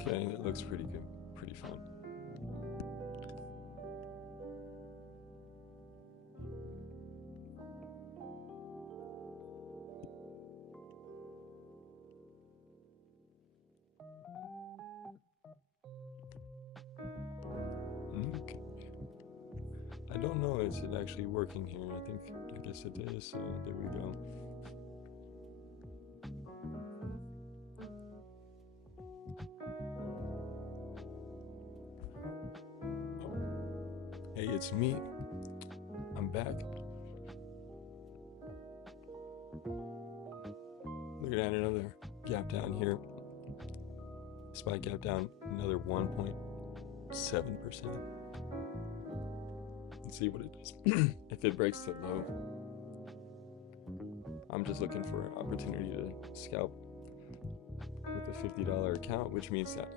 Okay, that looks pretty good, pretty fun. Okay. I don't know, is it actually working here? I guess it is, so there we go. Hey, it's me. I'm back. Looking at another gap down here. SPY gap down another 1.7%. Let's see what it does. If it breaks the low, I'm just looking for an opportunity to scalp with a $50 account, which means that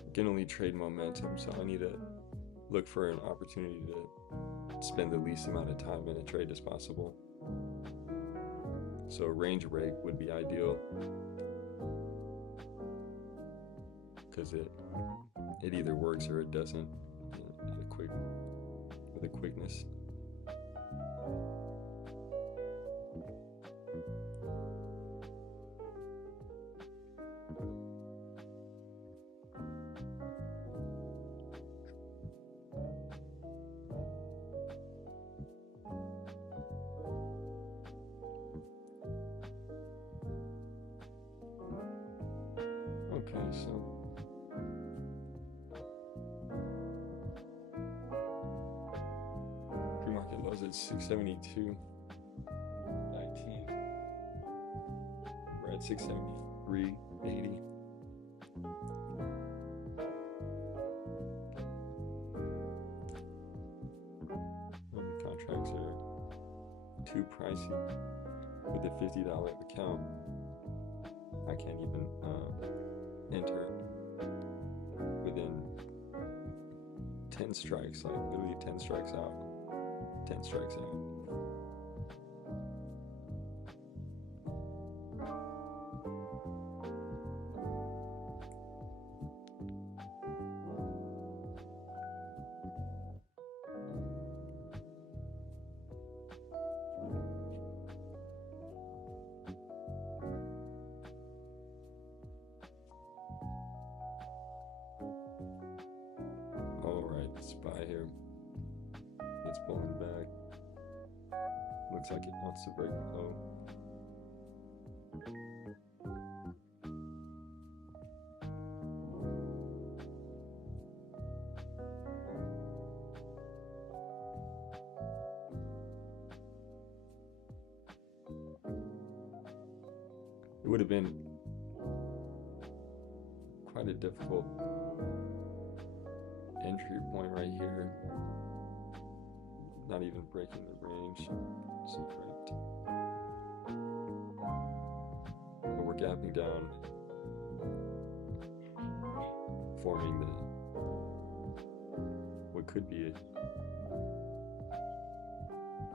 I can only trade momentum, so I need to look for an opportunity to spend the least amount of time in a trade as possible. So a range break would be ideal because it either works or it doesn't with a quickness. Okay, so pre-market lows at 672.19. We're at 673.80. The contracts are too pricey with a $50 account. I can't even enter within 10 strikes, like literally 10 strikes out. 10 strikes out. Alright, SPY here. It's pulling back. Looks like it wants to break low. It would have been quite a difficult entry point right here. Not even breaking the range. So correct. But we're gapping down, forming what could be a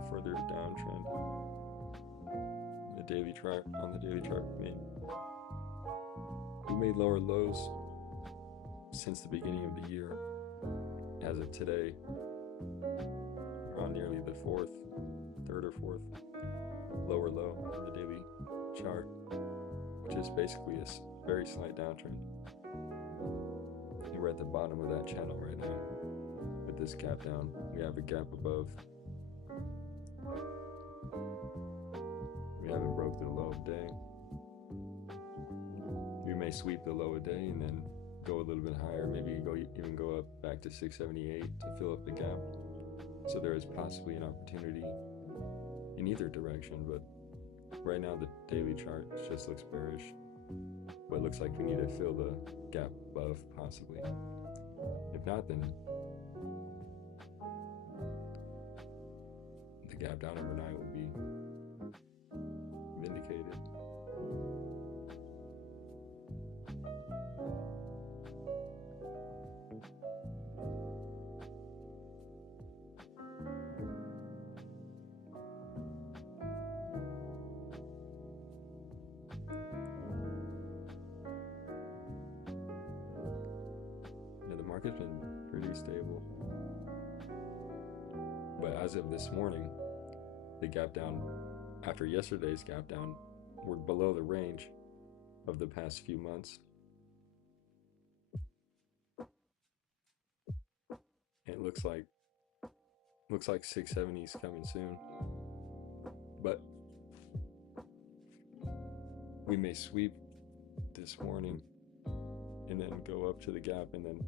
further downtrend. The daily chart, on the daily chart, we made lower lows since the beginning of the year. As of today, we're on nearly the third or fourth lower low on the daily chart, which is basically a very slight downtrend. And we're at the bottom of that channel right now with this gap down. We have a gap above. We haven't broke the low of the day. We may sweep the low of the day and then go a little bit higher, maybe even go up back to 678 to fill up the gap. So there is possibly an opportunity in either direction, but right now the daily chart just looks bearish. But it looks like we need to fill the gap above, possibly. If not, then the gap down overnight will be vindicated. market's been pretty stable. But as of this morning, the gap down after yesterday's gap down, we're below the range of the past few months. It looks like 670 is coming soon. But we may sweep this morning and then go up to the gap and then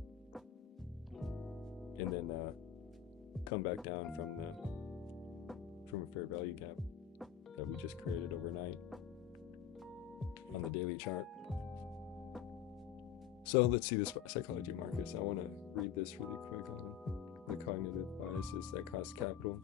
come back down from a fair value gap that we just created overnight on the daily chart. So let's see the psychology markets. I want to read this really quick on the cognitive biases that cost capital.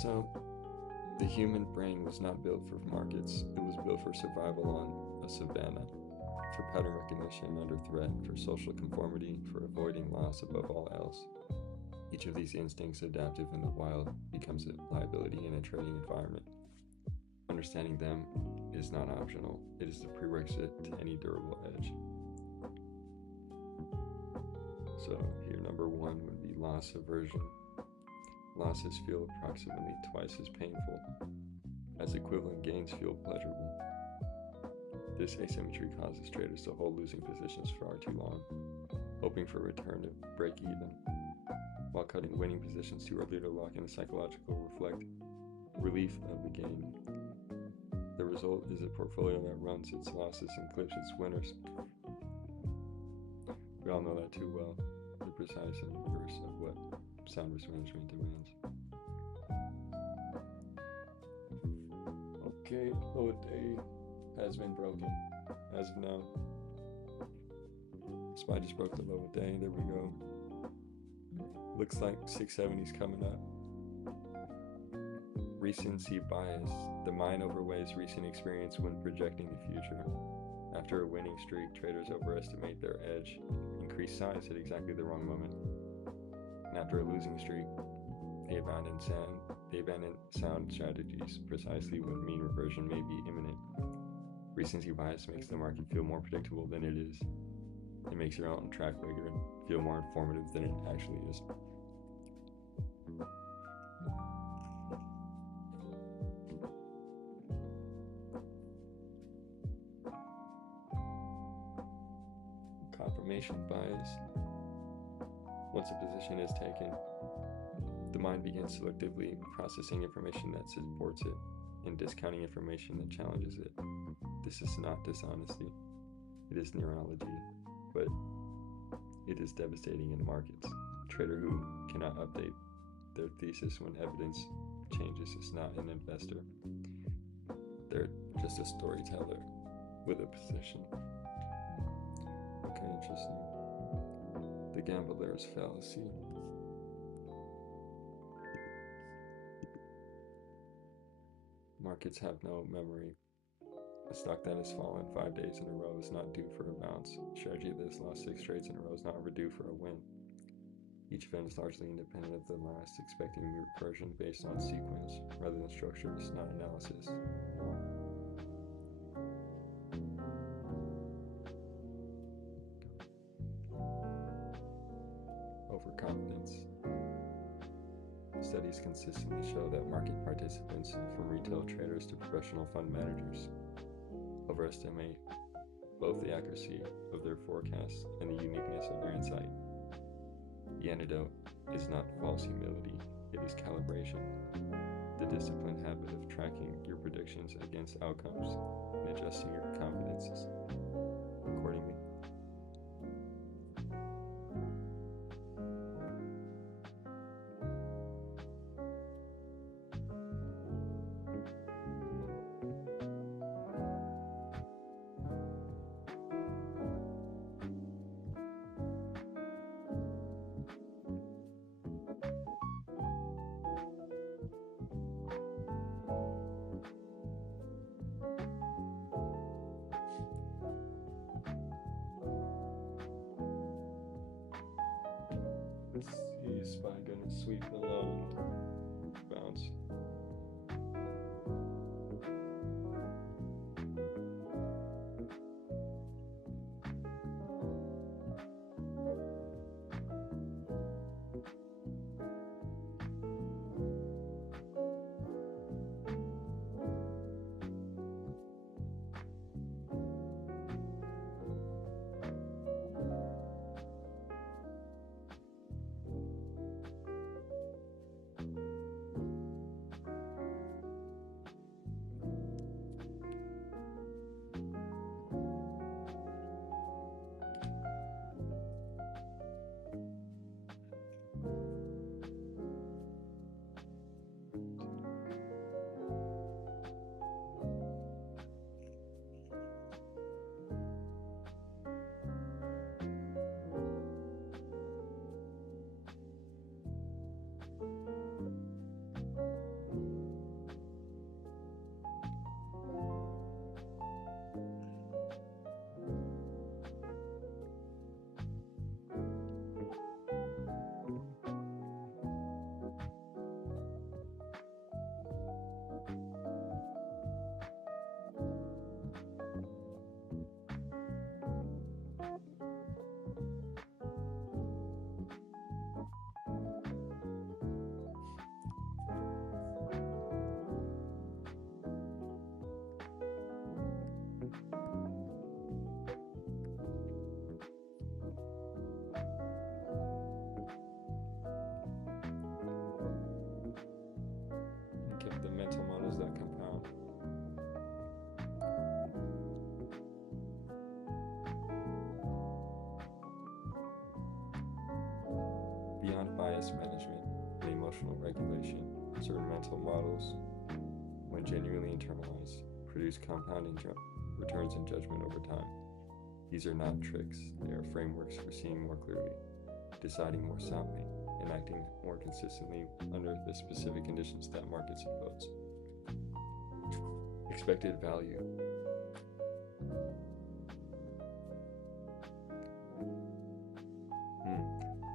So, the human brain was not built for markets. It was built for survival on a savanna, for pattern recognition under threat, for social conformity, for avoiding loss above all else. Each of these instincts, adaptive in the wild, becomes a liability in a trading environment. Understanding them is not optional. It is the prerequisite to any durable edge. So here, number one would be loss aversion. Losses feel approximately twice as painful as equivalent gains feel pleasurable. This asymmetry causes traders to hold losing positions far too long, hoping for a return to break even, while cutting winning positions too early to lock in the psychological relief of the gain. The result is a portfolio that runs its losses and clips its winners. We all know that too well, the precise inverse of what sound risk management demands. Okay, low day has been broken as of now. SPY just broke the low of day. There we go. Looks like 670 is coming up. Recency bias. The mind overweighs recent experience when projecting the future. After a winning streak, traders overestimate their edge, increase size at exactly the wrong moment. And after a losing streak, they abandon sound strategies precisely when mean reversion may be imminent. Recency bias makes the market feel more predictable than it is. It makes your own track record feel more informative than it actually is. Confirmation bias. Once a position is taken, the mind begins selectively processing information that supports it and discounting information that challenges it. This is not dishonesty. It is neurology, but it is devastating in markets. A trader who cannot update their thesis when evidence changes is not an investor. They're just a storyteller with a position. Okay, interesting. The gambler's fallacy. Markets have no memory. A stock that has fallen 5 days in a row is not due for a bounce. A strategy that has lost 6 trades in a row is not overdue for a win. Each event is largely independent of the last, expecting reversion based on sequence rather than structures, not analysis. Overconfidence. Studies consistently show that market participants, from retail traders to professional fund managers, overestimate both the accuracy of their forecasts and the uniqueness of their insight. The antidote is not false humility, it is calibration, the disciplined habit of tracking your predictions against outcomes and adjusting your confidences accordingly. Let's see, SPY gonna sweep the low and bounce. Keep the mental models that compound. Beyond bias management and emotional regulation, certain mental models, when genuinely internalized, produce compounding returns in judgment over time. These are not tricks, they are frameworks for seeing more clearly, deciding more soundly, and acting more consistently under the specific conditions that markets impose. Expected value.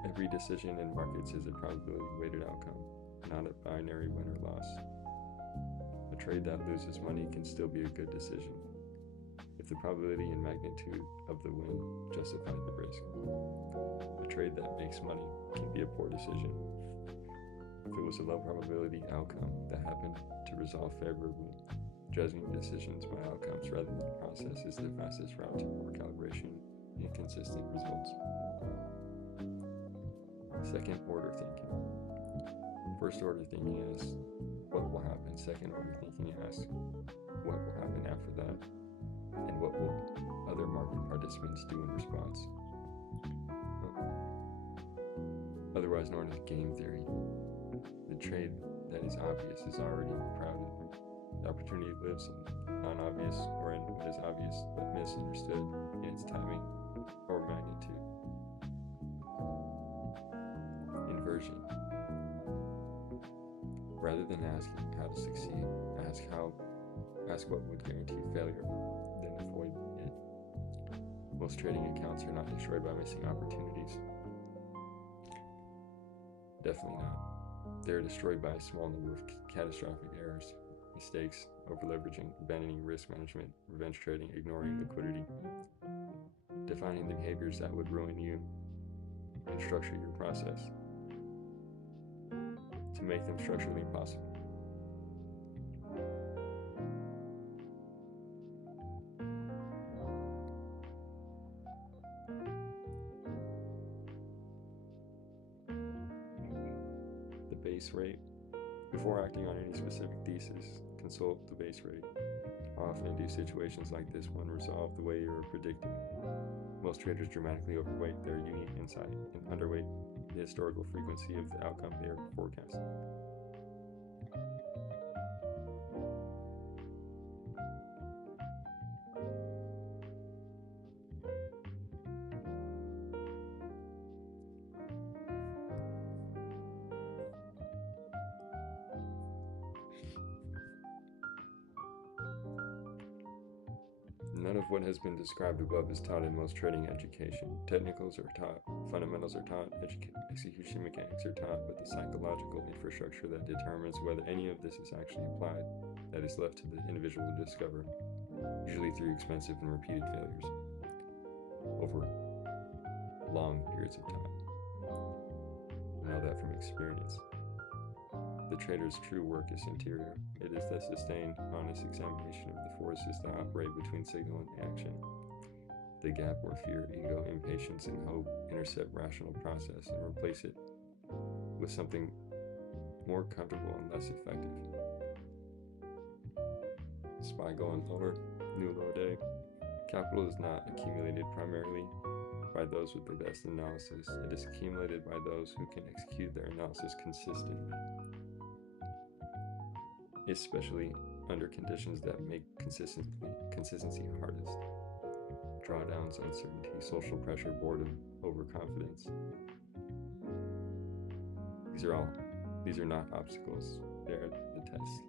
Every decision in markets is a probability-weighted outcome, not a binary win or loss. A trade that loses money can still be a good decision, if the probability and magnitude of the win justified the risk. A trade that makes money can be a poor decision, if it was a low probability outcome that happened to resolve favorably. Judging decisions by outcomes rather than process is the fastest route to poor calibration and consistent results. Second order thinking. First order thinking is what will happen. Second order thinking asks what will happen after that, and what will other market participants do in response. Otherwise known as game theory. The trade that is obvious is already crowded. The opportunity lives in non-obvious or in what is obvious but misunderstood in its timing or magnitude. Inversion. Rather than asking how to succeed, ask what would guarantee failure, then avoid it. Most trading accounts are not destroyed by missing opportunities. Definitely not. They are destroyed by a small number of catastrophic errors, mistakes, over-leveraging, abandoning risk management, revenge trading, ignoring liquidity, defining the behaviors that would ruin you, and structure your process to to make them structurally possible. The base rate. Before acting on any specific thesis, consult the base rate. Often do situations like this one resolve the way you are predicting? Most traders dramatically overweight their unique insight and underweight the historical frequency of the outcome they are forecasting. None of what has been described above is taught in most trading education. Technicals are taught, fundamentals are taught, execution mechanics are taught, but the psychological infrastructure that determines whether any of this is actually applied, that is left to the individual to discover, usually through expensive and repeated failures over long periods of time. I know that from experience. The trader's true work is interior. It is the sustained, honest examination of the forces that operate between signal and action. The gap where fear, ego, impatience, and hope intercept rational process and replace it with something more comfortable and less effective. SPY going lower, new low day. Capital is not accumulated primarily by those with the best analysis. It is accumulated by those who can execute their analysis consistently, especially under conditions that make consistency hardest. Drawdowns, uncertainty, social pressure, boredom, overconfidence. These are not obstacles, they're the test.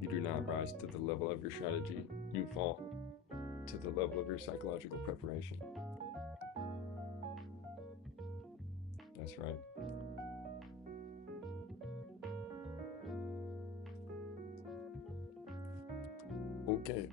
You do not rise to the level of your strategy, you fall to the level of your psychological preparation. That's right. Okay.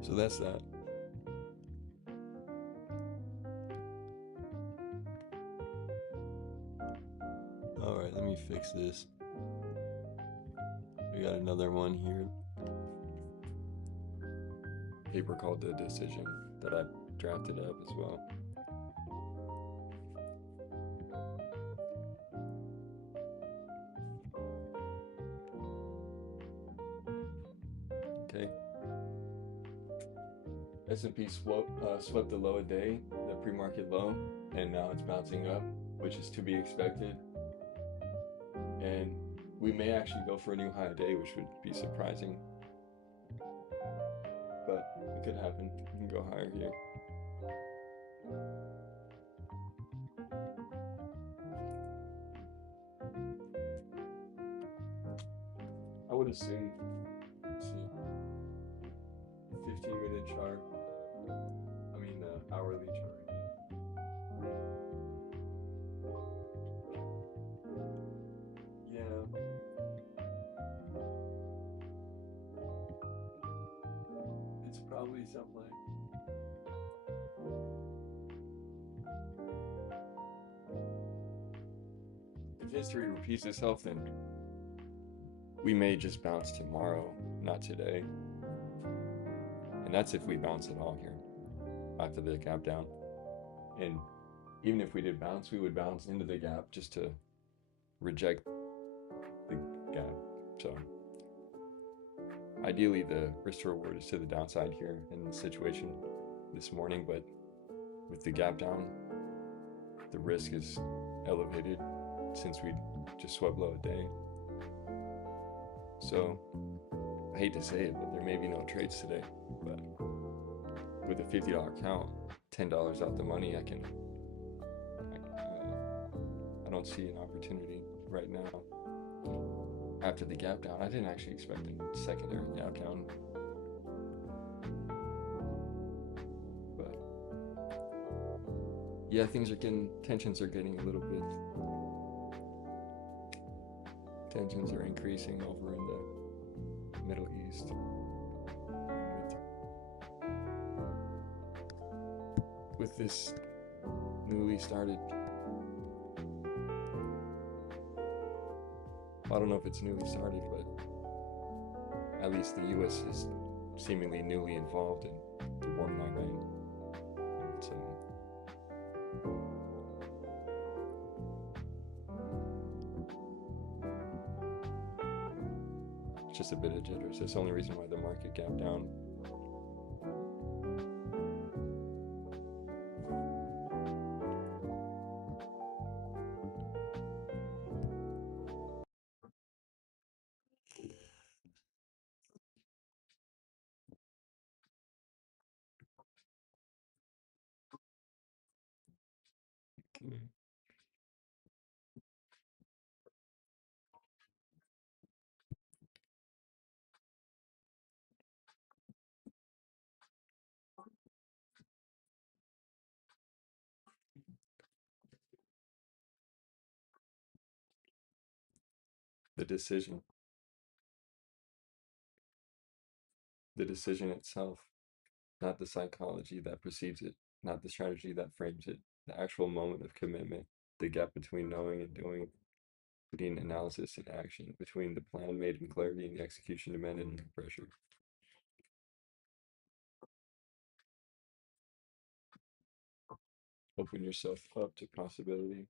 So that's that. Alright, let me fix this. We got another one here. Paper called The Decision that I drafted up as well. Okay. S&P swept the low a day, the pre-market low, and now it's bouncing up, which is to be expected. And we may actually go for a new high a day, which would be surprising. But it could happen. We can go higher here. I would assume, let's see, 15-minute chart. Hourly chart. Yeah. It's probably something like if history repeats itself, then we may just bounce tomorrow, not today. And that's if we bounce at all here after the gap down. And even if we did bounce, we would bounce into the gap just to reject the gap. So ideally the risk to reward is to the downside here in the situation this morning, but with the gap down, the risk is elevated since we just swept low a day. So I hate to say it, but there may be no trades today. But with a $50 count, $10 out the money, I don't see an opportunity right now. After the gap down, I didn't actually expect a secondary gap down, but Yeah, tensions are getting a little bit, tensions are increasing over in the Middle East. With this newly started, I don't know if it's newly started, but at least the US is seemingly newly involved in the War in Iran. So it's just a bit of jitters. That's the only reason why the market gapped down. Okay. The decision, the decision itself, not the psychology that precedes it, not the strategy that frames it, the actual moment of commitment, the gap between knowing and doing, between analysis and action, between the plan made in clarity and the execution demanded under pressure. Open yourself up to possibility.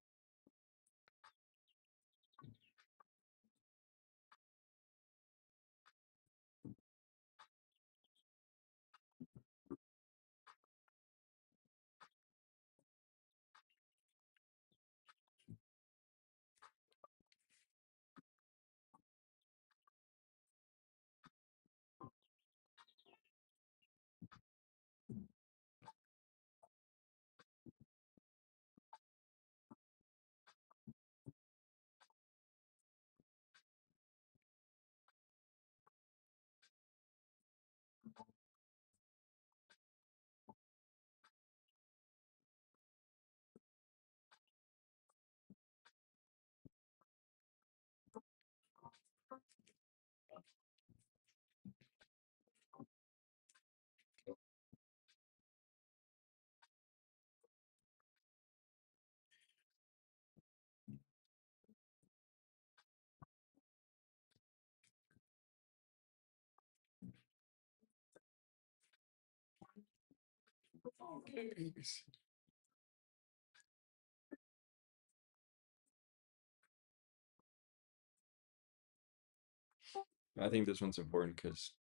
I think this one's important because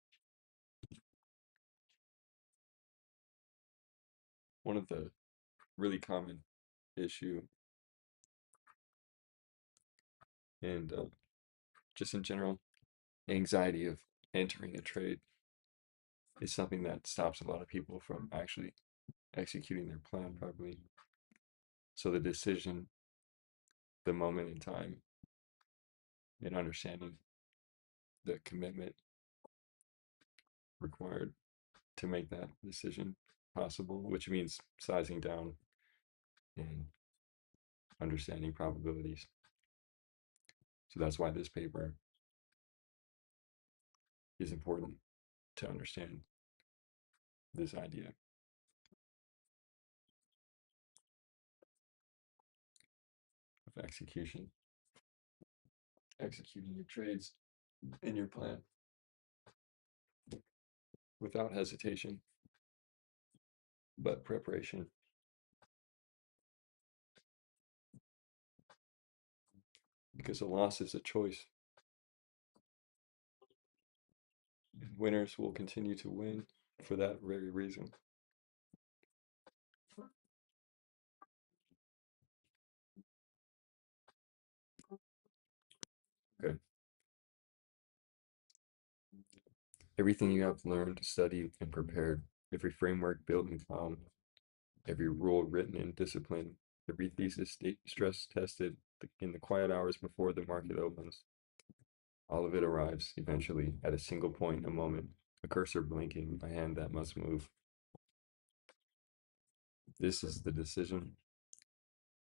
one of the really common issue and just in general anxiety of entering a trade is something that stops a lot of people from actually executing their plan properly. So the decision, the moment in time, and understanding the commitment required to make that decision possible, which means sizing down and understanding probabilities. So that's why this paper is important to understand this idea of execution, executing your trades in your plan without hesitation, but preparation. Because a loss is a choice. And winners will continue to win for that very reason. Good. Everything you have learned, studied, and prepared, every framework built in calm, every rule written in discipline, every thesis stress tested in the quiet hours before the market opens. All of it arrives eventually at a single point, a moment, a cursor blinking, a hand that must move. This is the decision,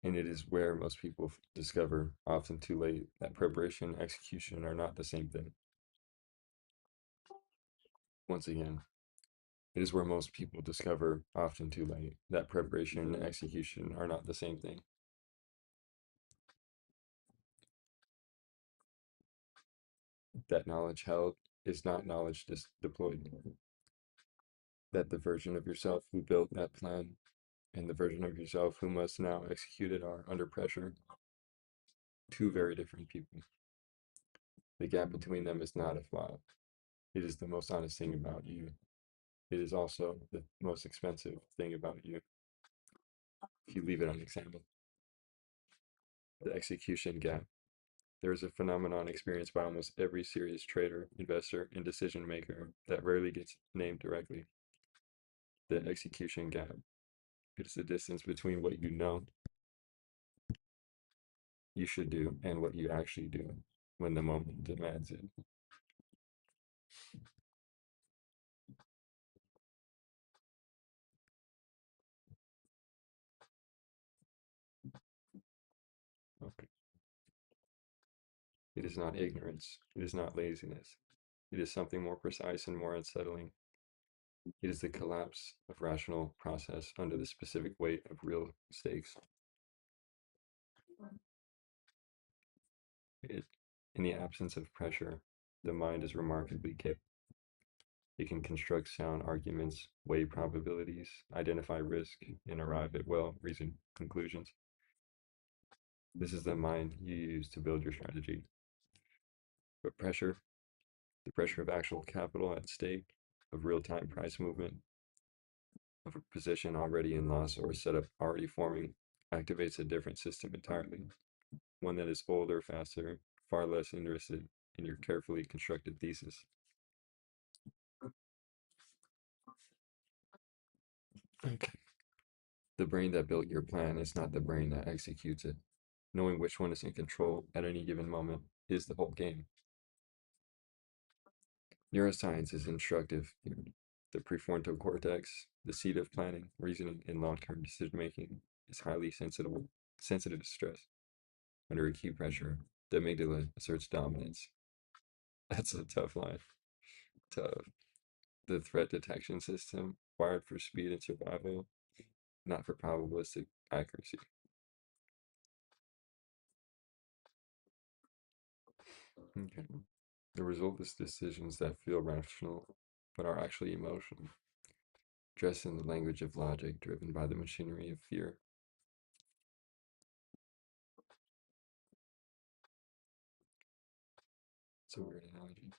And it is where most people discover, often too late, that preparation and execution are not the same thing. Once again, it is where most people discover, often too late, that preparation and execution are not the same thing. That knowledge held is not knowledge deployed. That the version of yourself who built that plan and the version of yourself who must now execute it are under pressure. Two very different people. The gap between them is not a flaw. It is the most honest thing about you. It is also the most expensive thing about you if you leave it unexamined. The execution gap. There is a phenomenon experienced by almost every serious trader, investor, and decision maker that rarely gets named directly. The execution gap. It is the distance between what you know you should do and what you actually do when the moment demands it. Okay. It is not ignorance. It is not laziness. It is something more precise and more unsettling. It is the collapse of rational process under the specific weight of real stakes. It, in the absence of pressure, the mind is remarkably capable. It can construct sound arguments, weigh probabilities, identify risk, and arrive at well reasoned conclusions. This is the mind you use to build your strategy. But pressure, the pressure of actual capital at stake, of real time price movement, of a position already in loss or a setup already forming, activates a different system entirely. One that is older, faster, far less interested in your carefully constructed thesis. Okay. The brain that built your plan is not the brain that executes it. Knowing which one is in control at any given moment is the whole game. Neuroscience is instructive here. The prefrontal cortex, the seat of planning, reasoning, and long-term decision-making, is highly sensitive to stress. Under acute pressure, the amygdala asserts dominance. That's a tough line. Tough. The threat detection system, wired for speed and survival, not for probabilistic accuracy. Okay. The result is decisions that feel rational but are actually emotional, dressed in the language of logic driven by the machinery of fear. It's a weird analogy.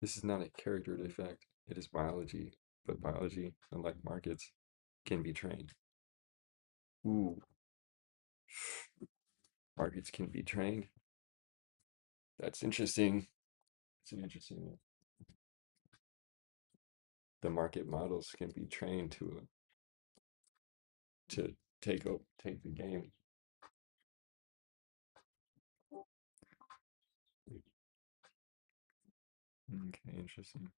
This is not a character defect, it is biology, but biology, unlike markets, can be trained. Ooh, markets can be trained. That's interesting. It's an interesting one. The market models can be trained to take the game. Okay, interesting.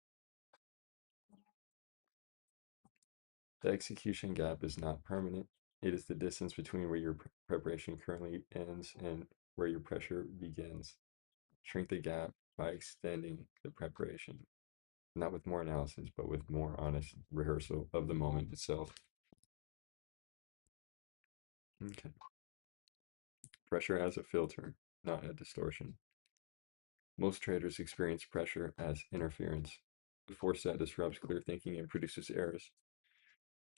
The execution gap is not permanent. It is the distance between where your preparation currently ends and where your pressure begins. Shrink the gap by extending the preparation, not with more analysis, but with more honest rehearsal of the moment itself. Okay. Pressure as a filter, not a distortion. Most traders experience pressure as interference, a force that disrupts clear thinking and produces errors.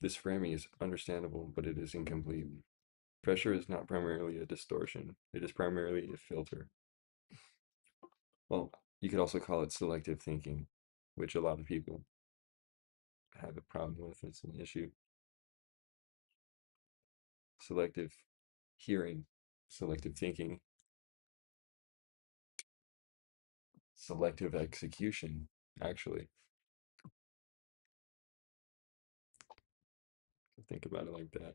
This framing is understandable, but it is incomplete. Pressure is not primarily a distortion, it is primarily a filter. Well, you could also call it selective thinking, which a lot of people have a problem with. It's an issue. Selective hearing, selective thinking, selective execution, actually. Think about it like that.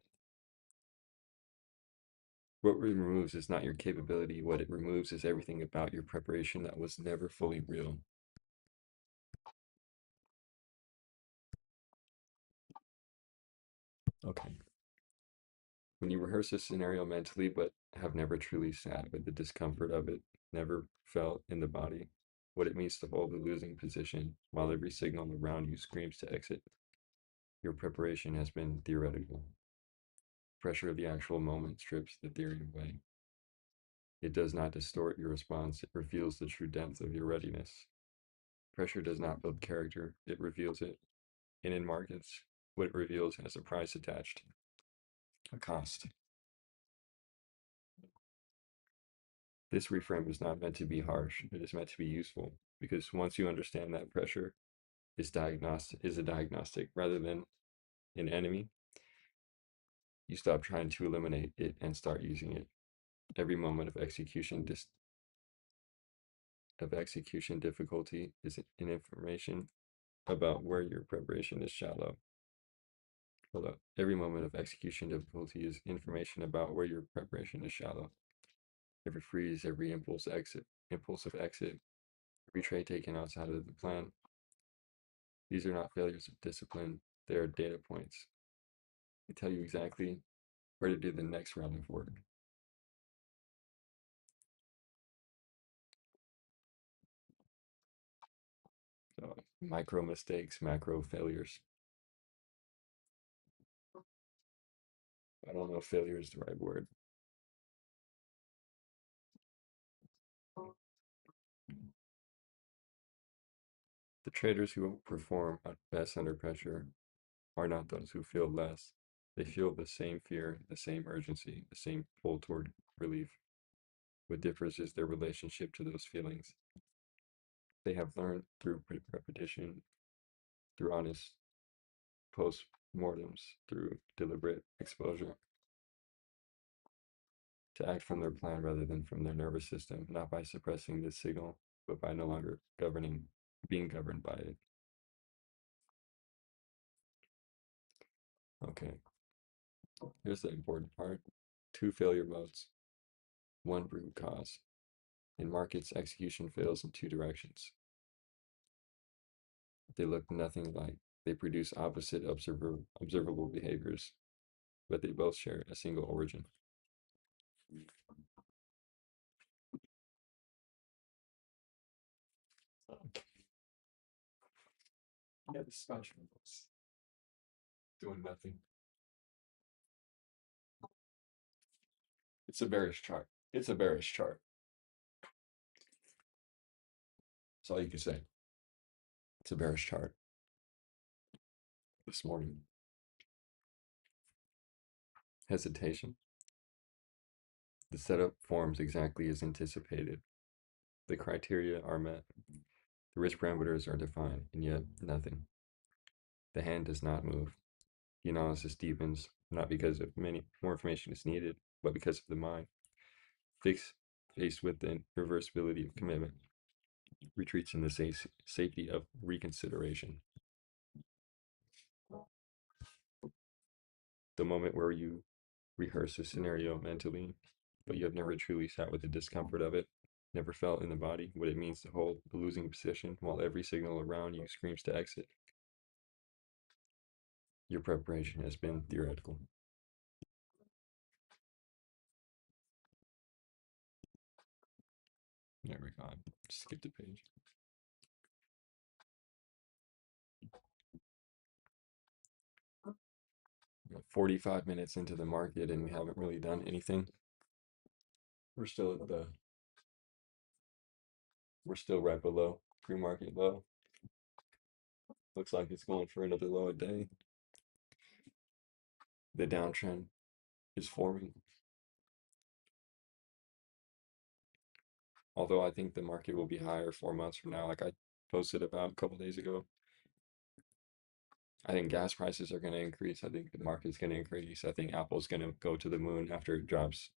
What it removes is not your capability. What it removes is everything about your preparation that was never fully real. Okay. When you rehearse a scenario mentally but have never truly sat with the discomfort of it, never felt in the body what it means to hold the losing position while every signal around you screams to exit, your preparation has been theoretical. Pressure of the actual moment strips the theory away. It does not distort your response, it reveals the true depth of your readiness. Pressure does not build character, it reveals it. And in markets, what it reveals has a price attached, a cost. This reframe is not meant to be harsh, it is meant to be useful, because once you understand that pressure is a diagnostic rather than an enemy, you stop trying to eliminate it and start using it. Every moment of execution difficulty is an information about where your preparation is shallow. Hold up. Every moment of execution difficulty is information about where your preparation is shallow. Every freeze, every impulsive exit, every trade taken outside of the plan. These are not failures of discipline, they are data points. They tell you exactly where to do the next round of work. So, micro mistakes, macro failures. I don't know if failure is the right word. The traders who perform at best under pressure are not those who feel less. They feel the same fear, the same urgency, the same pull toward relief. What differs is their relationship to those feelings. They have learned through repetition, through honest post-mortems, through deliberate exposure, to act from their plan rather than from their nervous system, not by suppressing this signal, but by no longer being governed by it. Okay, here's the important part. 2 failure modes, 1 root cause. In markets, execution fails in 2 directions. They look nothing alike. They produce opposite observable behaviors, but they both share a single origin. Yeah, the special was doing nothing. It's a bearish chart. It's a bearish chart. That's all you can say. It's a bearish chart this morning. Hesitation. The setup forms exactly as anticipated. The criteria are met. The risk parameters are defined, and yet nothing. The hand does not move. The analysis deepens, not because of more information is needed, but because of the mind. Faced with the reversibility of commitment, retreats in the safety of reconsideration. The moment where you rehearse a scenario mentally, but you have never truly sat with the discomfort of it, never felt in the body what it means to hold a losing position while every signal around you screams to exit. Your preparation has been theoretical. There we go. Skip the page. 45 minutes into the market and we haven't really done anything. We're still right below pre-market low. Looks like it's going for another low a day. The downtrend is forming. Although I think the market will be higher 4 months from now, like I posted about a couple days ago. I think gas prices are going to increase. I think the market's going to increase. I think Apple's going to go to the moon after it drops.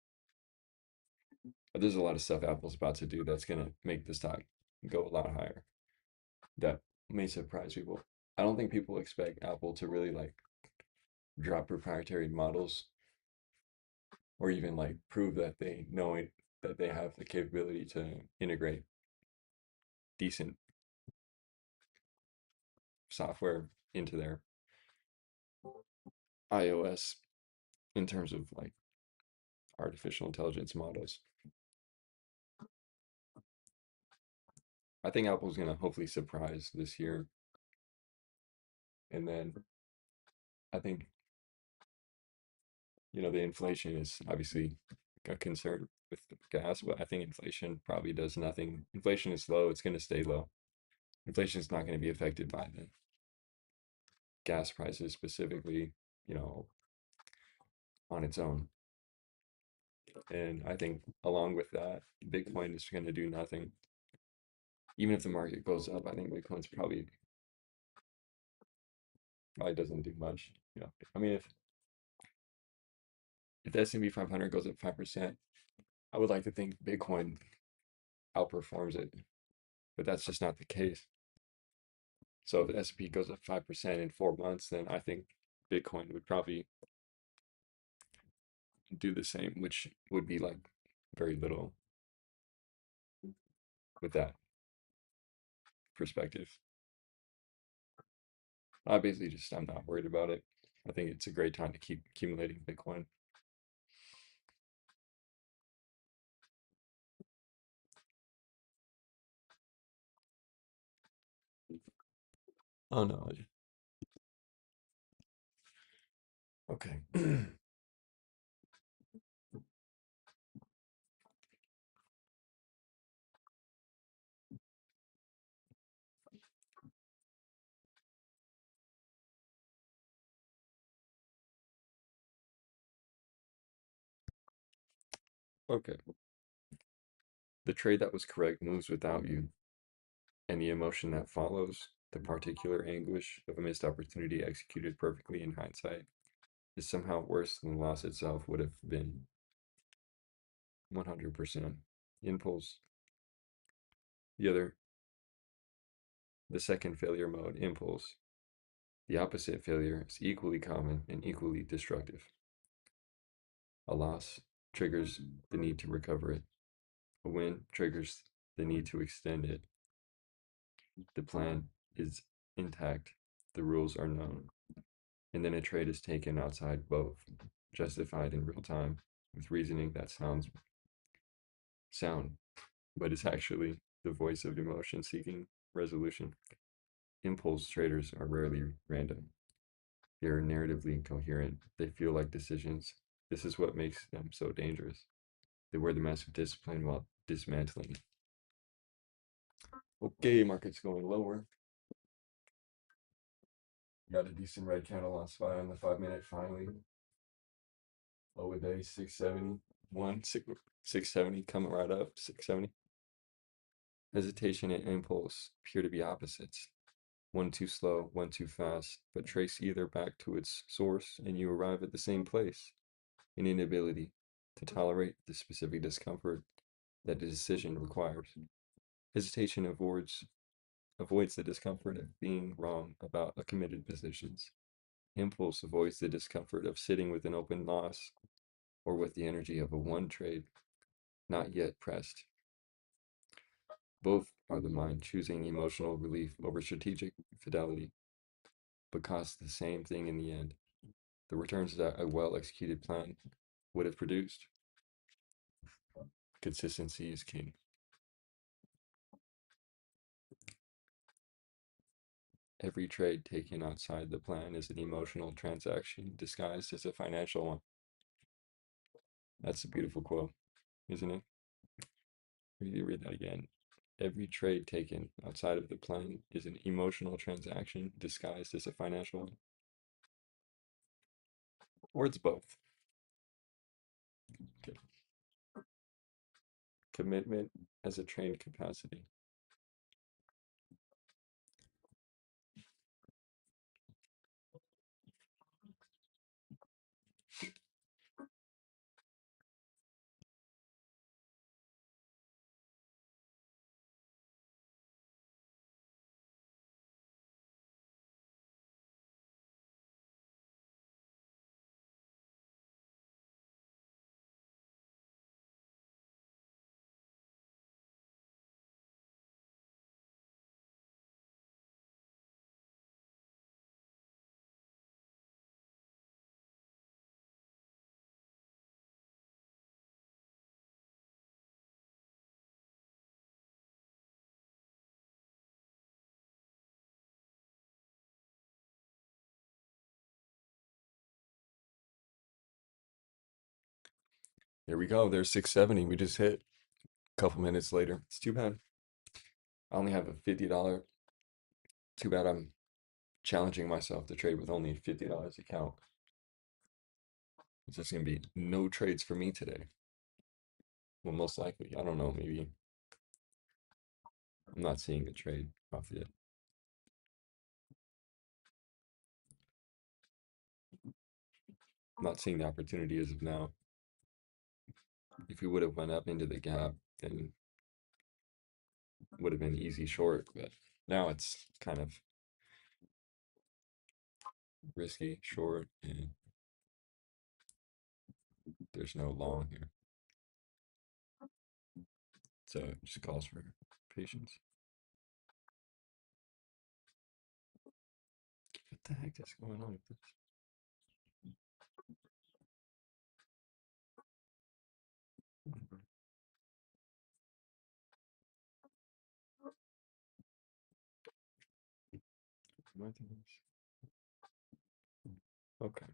But there's a lot of stuff Apple's about to do that's going to make the stock go a lot higher. That may surprise people. I don't think people expect Apple to really like drop proprietary models or even like prove that they know it, that they have the capability to integrate decent software into their iOS in terms of like artificial intelligence models. I think Apple's gonna hopefully surprise this year. And then I think, the inflation is obviously a concern with gas, but I think inflation probably does nothing. Inflation is low, it's gonna stay low. Inflation is not gonna be affected by the gas prices specifically, on its own. And I think along with that, Bitcoin is gonna do nothing. Even if the market goes up, I think Bitcoin's probably doesn't do much. I mean, if the S&P 500 goes up 5%, I would like to think Bitcoin outperforms it, but that's just not the case. So if the S&P goes up 5% in 4 months, then I think Bitcoin would probably do the same, which would be like very little with that perspective. I'm not worried about it. I think it's a great time to keep accumulating Bitcoin. Oh no. Okay. Okay. The trade that was correct moves without you, and the emotion that follows, the particular anguish of a missed opportunity executed perfectly in hindsight, is somehow worse than the loss itself would have been. 100%. Impulse. The second failure mode, impulse. The opposite failure is equally common and equally destructive. A loss triggers the need to recover it. A win triggers the need to extend it. The plan is intact, the rules are known, and then a trade is taken outside both, justified in real time, with reasoning that sounds sound, but is actually the voice of emotion seeking resolution. Impulse traders are rarely random. They are narratively coherent. They feel like decisions. This is what makes them so dangerous. They wear the mask of discipline while dismantling. Okay, market's going lower. Got a decent red candle on SPY on the 5 minute finally. Low a day, 670. 670 coming right up, 670. Hesitation and impulse appear to be opposites. One too slow, one too fast, but trace either back to its source and you arrive at the same place. An inability to tolerate the specific discomfort that the decision requires. Hesitation avoids the discomfort of being wrong about a committed positions. Impulse avoids the discomfort of sitting with an open loss or with the energy of a one trade not yet pressed. Both are the mind choosing emotional relief over strategic fidelity, but cost the same thing in the end. The returns that a well-executed plan would have produced. Consistency is king. Every trade taken outside the plan is an emotional transaction disguised as a financial one. That's a beautiful quote, isn't it? Read that again. Every trade taken outside of the plan is an emotional transaction disguised as a financial one. Or it's both. Okay. Commitment as a trained capacity. Here we go. There's 670. We just hit a couple minutes later. It's too bad. I only have a $50. Too bad I'm challenging myself to trade with only $50 account. It's just gonna be no trades for me today. Well, most likely. I don't know. Maybe I'm not seeing a trade off yet. I'm not seeing the opportunity as of now. If we would have went up into the gap, then would have been easy short. But now it's kind of risky short, and there's no long here. So it just calls for patience. What the heck is going on with this? Okay.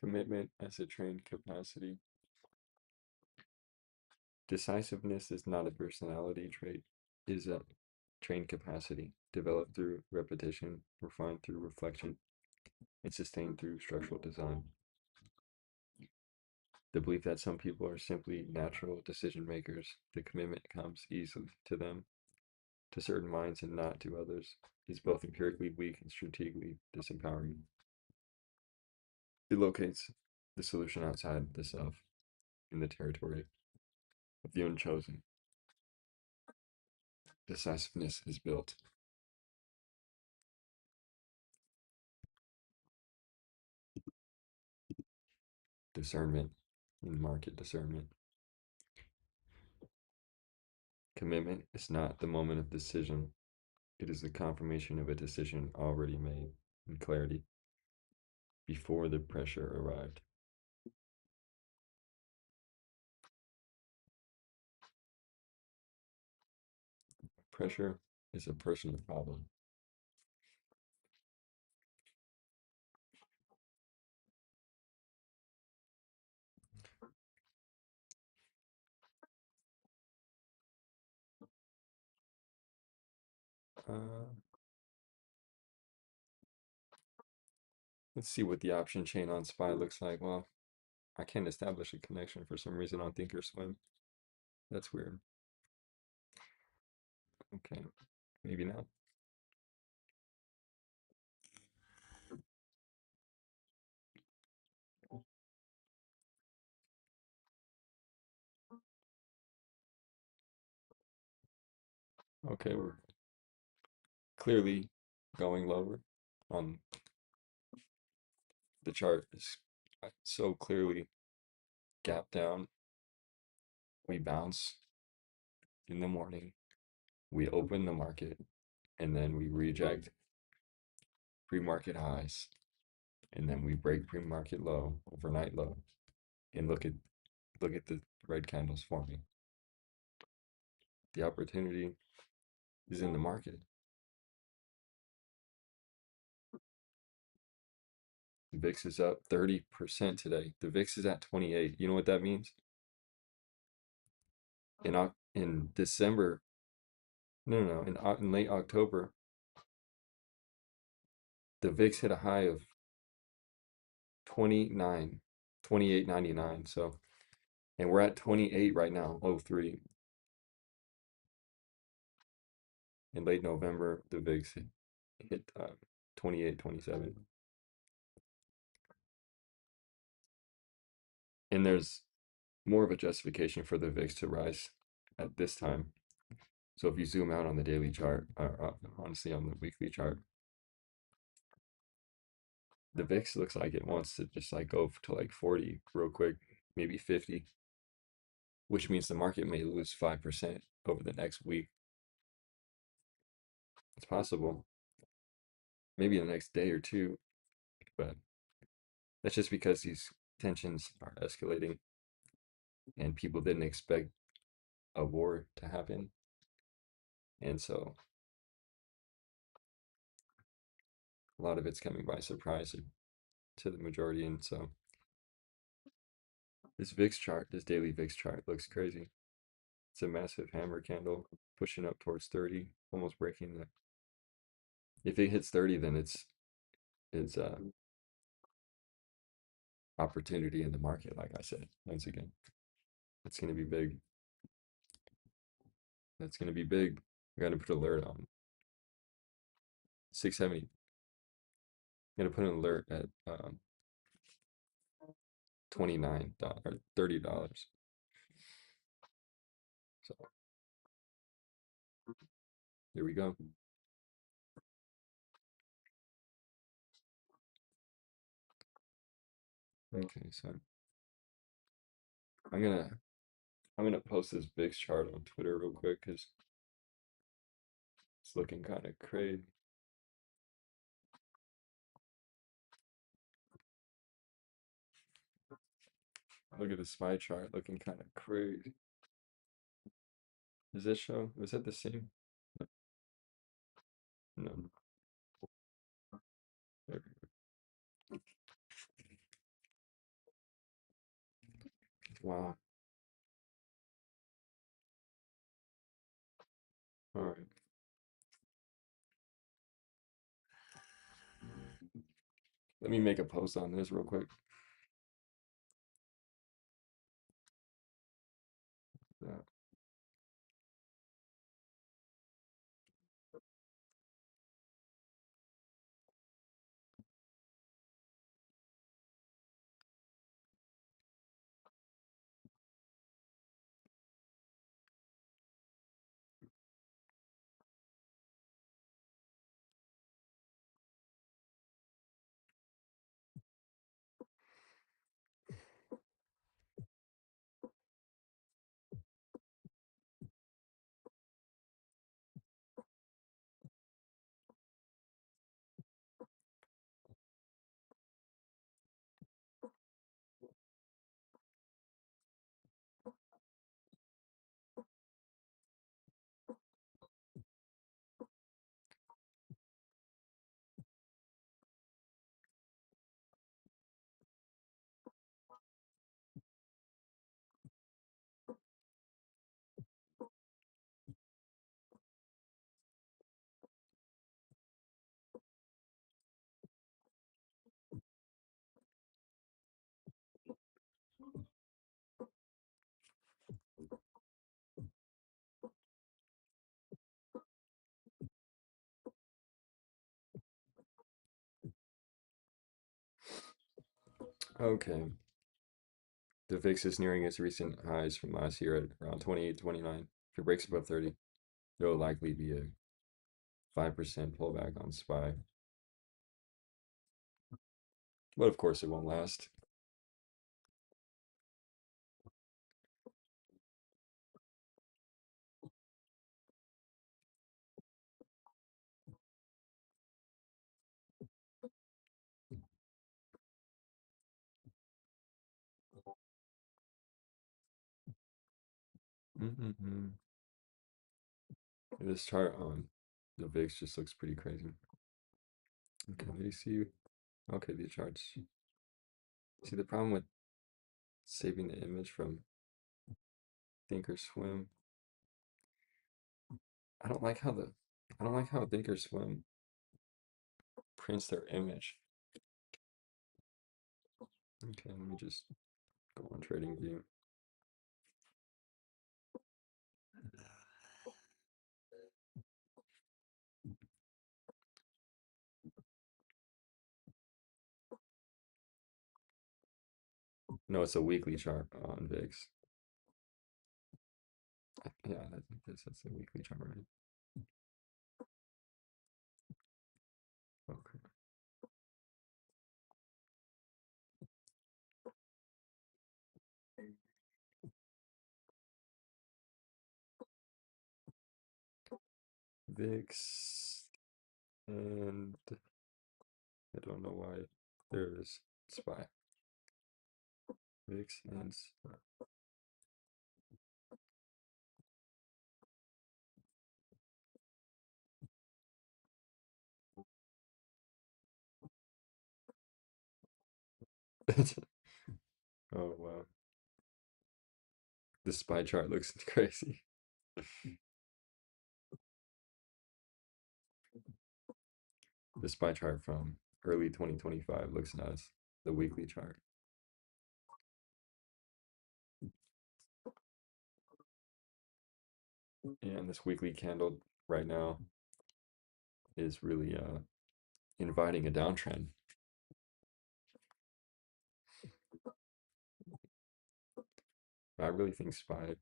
Commitment as a trained capacity. Decisiveness is not a personality trait, it is a trained capacity developed through repetition, refined through reflection, and sustained through structural design. The belief that some people are simply natural decision makers, the commitment comes easily to them, to certain minds and not to others, is both empirically weak and strategically disempowering. It locates the solution outside the self, in the territory of the unchosen. Decisiveness is built. Discernment in market discernment. Commitment is not the moment of decision, it is the confirmation of a decision already made in clarity before the pressure arrived. Pressure is a personal problem. Uh, let's see what the option chain on SPY looks like. Well, I can't establish a connection for some reason on Thinkorswim. That's weird. Okay, maybe not. Okay, we're clearly going lower on the chart. Is so clearly gap down. We bounce in the morning. We open the market, and then we reject pre-market highs, and then we break pre-market low, overnight low, and look at the red candles forming. The opportunity is in the market. The VIX is up 30% today. The VIX is at 28. You know what that means? In December, no, in late October, the VIX hit a high of 29, 28.99. So, and we're at 28 right now, 03. In late November, the VIX hit 28, 27. And there's more of a justification for the VIX to rise at this time. So if you zoom out on the daily chart, or honestly on the weekly chart, the VIX looks like it wants to just like go to like 40 real quick, maybe 50, which means the market may lose 5% over the next week. It's possible. Maybe in the next day or two, but that's just because these tensions are escalating and people didn't expect a war to happen. And so a lot of it's coming by surprise to the majority. And so this VIX chart, this daily VIX chart looks crazy. It's a massive hammer candle pushing up towards 30, almost breaking the. If it hits 30, then it's opportunity in the market, like I said, once again. It's gonna be big. That's gonna be big. I gotta put alert on 670. I'm gonna put an alert at $29 or $30. So here we go. Okay, so I'm gonna I'm gonna post this VIX chart on Twitter real quick because it's looking kind of crazy. Look at the SPY chart looking kind of crazy. Does that show? Was that the same? No. There. Wow. All right. Let me make a post on this real quick. Yeah. Okay. The VIX is nearing its recent highs from last year at around 28, 29. If it breaks above 30, there will likely be a 5% pullback on SPY. But of course, it won't last. Mm-hmm. This chart on the VIX just looks pretty crazy. Okay, let me see. Okay, these charts. See, the problem with saving the image from Thinkorswim, I don't like how the I don't like how Thinkorswim prints their image. Okay, let me just go on TradingView. No, it's a weekly chart on VIX. Yeah, I think that's a weekly chart, right? Okay. VIX, and I don't know why there's SPY. VIX and SPY. Oh wow. The SPY chart looks crazy. The SPY chart from early 2025 looks nuts. The weekly chart. And this weekly candle right now is really inviting a downtrend. I really think SPY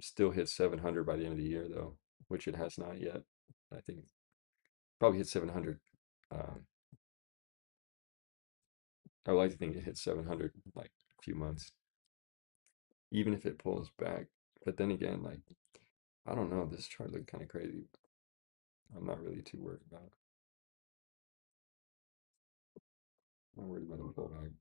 still hits 700 by the end of the year though, which it has not yet. I think probably hit 700. Um, I would like to think it hits 700 like a few months, even if it pulls back. But then again, like I don't know, this chart looked kind of crazy. I'm not really too worried about it. I'm not worried about the pullback.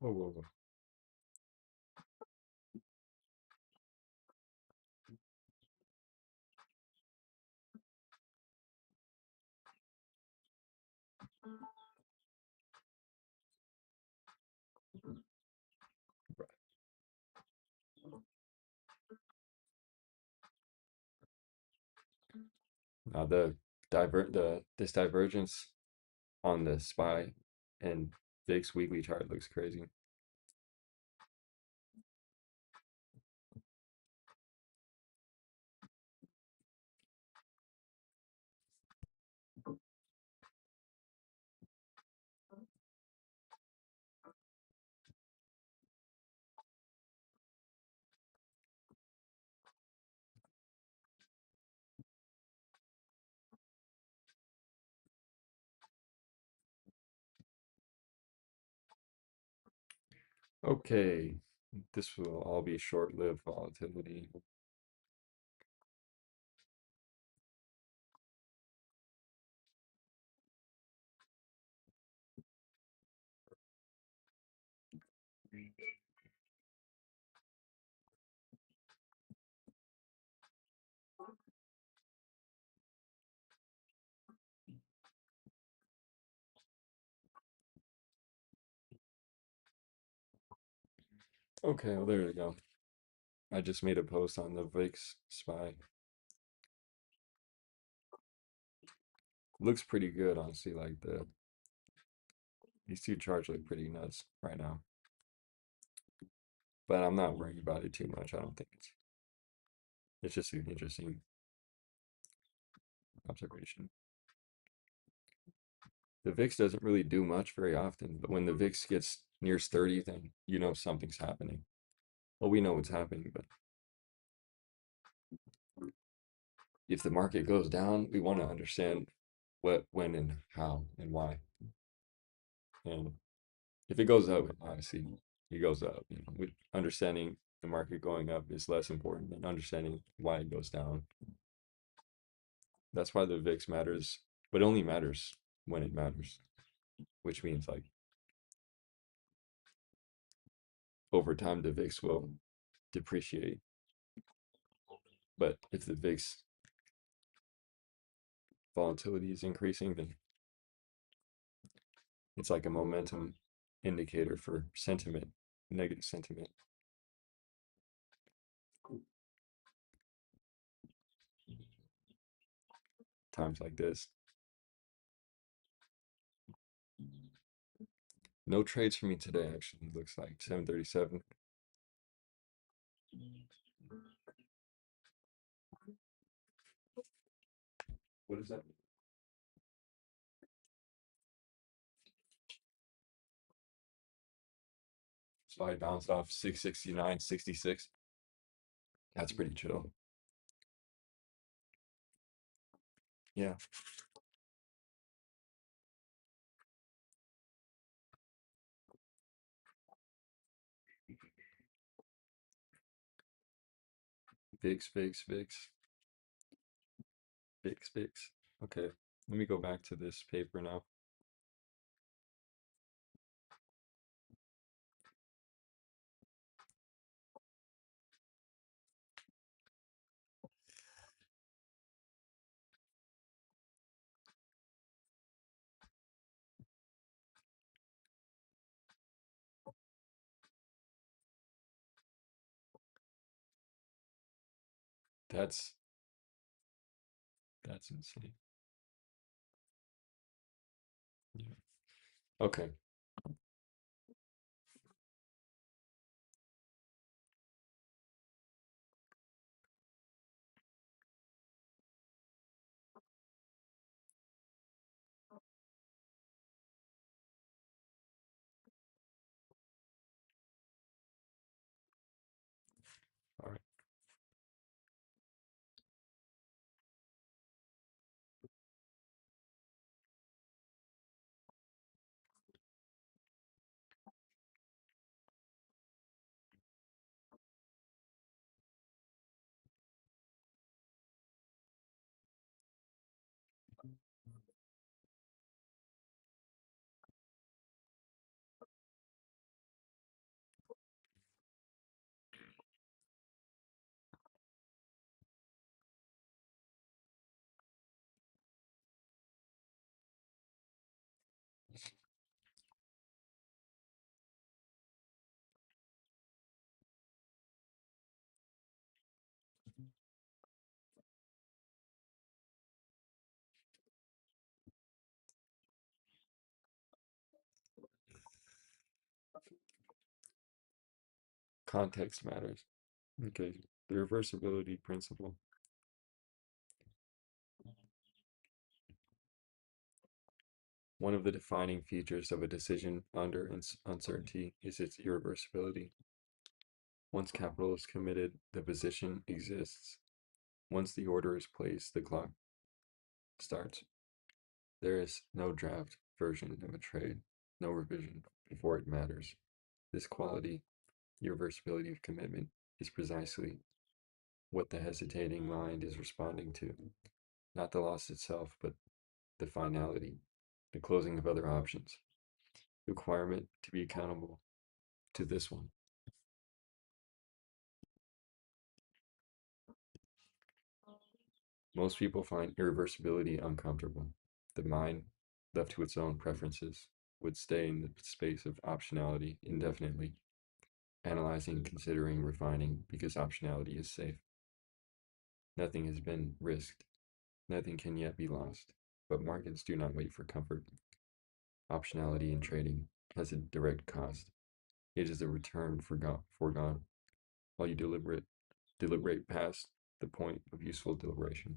Whoa, whoa, whoa. Now the this divergence on the SPY and VIX weekly chart looks crazy. Okay, this will all be short-lived volatility. Okay, well there we go. I just made a post on the VIX SPY. Looks pretty good, honestly. Like these two charts look pretty nuts right now. But I'm not worried about it too much. I don't think it's just an interesting observation. The VIX doesn't really do much very often, but when the VIX gets near 30, then you know something's happening. Well, we know what's happening, but if the market goes down, we want to understand what, when, and how, and why. And if it goes up, obviously it goes up. You know, with understanding the market going up is less important than understanding why it goes down. That's why the VIX matters, but only matters when it matters, which means like over time the VIX will depreciate. But if the VIX volatility is increasing, then it's like a momentum indicator for sentiment, negative sentiment. Times like this. No trades for me today, actually. Looks like 737. What does that mean? SPY bounced off 669.66. That's pretty chill. Yeah. VIX, VIX, VIX, VIX, VIX. Okay, let me go back to this paper now. That's that's insane. Yeah. Okay. All right. Context matters. Okay. The reversibility principle. One of the defining features of a decision under uncertainty is its irreversibility. Once capital is committed, the position exists. Once the order is placed, the clock starts. There is no draft version of a trade, no revision before it matters. This quality, irreversibility of commitment, is precisely what the hesitating mind is responding to. Not the loss itself, but the finality, the closing of other options, the requirement to be accountable to this one. Most people find irreversibility uncomfortable. The mind, left to its own preferences, would stay in the space of optionality indefinitely, analyzing, considering, refining, because optionality is safe. Nothing has been risked, nothing can yet be lost, but markets do not wait for comfort. Optionality in trading has a direct cost. It is a return foregone, while you deliberate past the point of useful deliberation.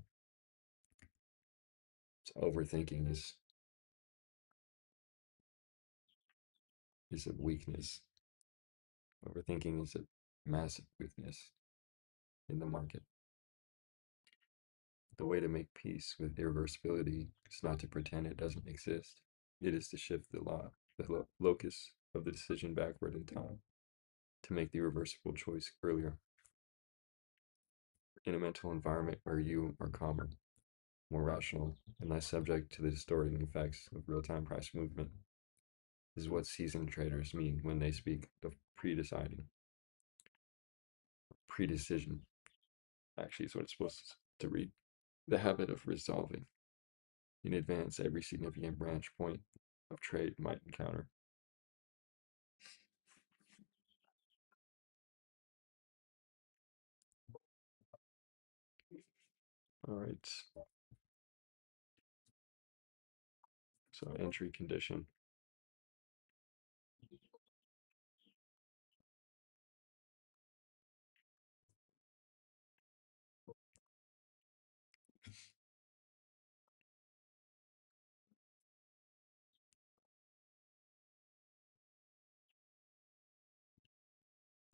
So overthinking is a weakness. Overthinking is a massive weakness in the market. The way to make peace with irreversibility is not to pretend it doesn't exist. It is to shift the locus of the decision backward in time, to make the irreversible choice earlier. In a mental environment where you are calmer, more rational, and less subject to the distorting effects of real-time price movement, this is what seasoned traders mean when they speak of pre-deciding. Pre-decision, actually, is what it's supposed to read. The habit of resolving in advance every significant branch point of trade might encounter. All right. So entry condition.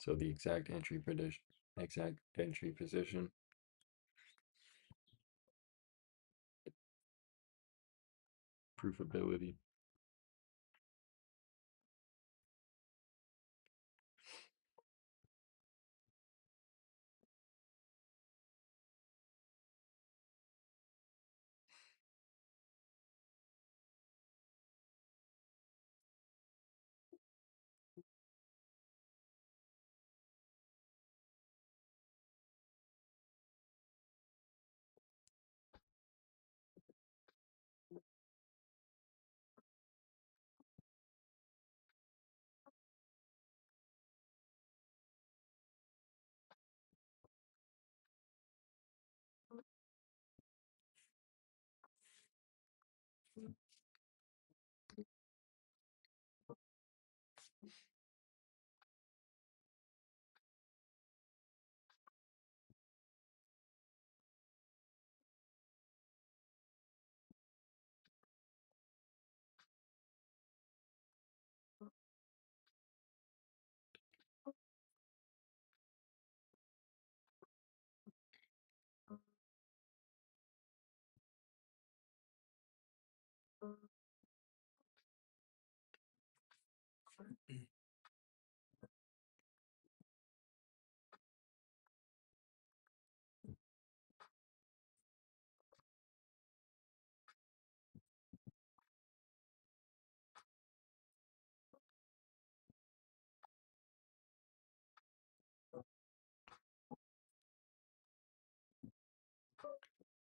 So the exact entry position, proofability.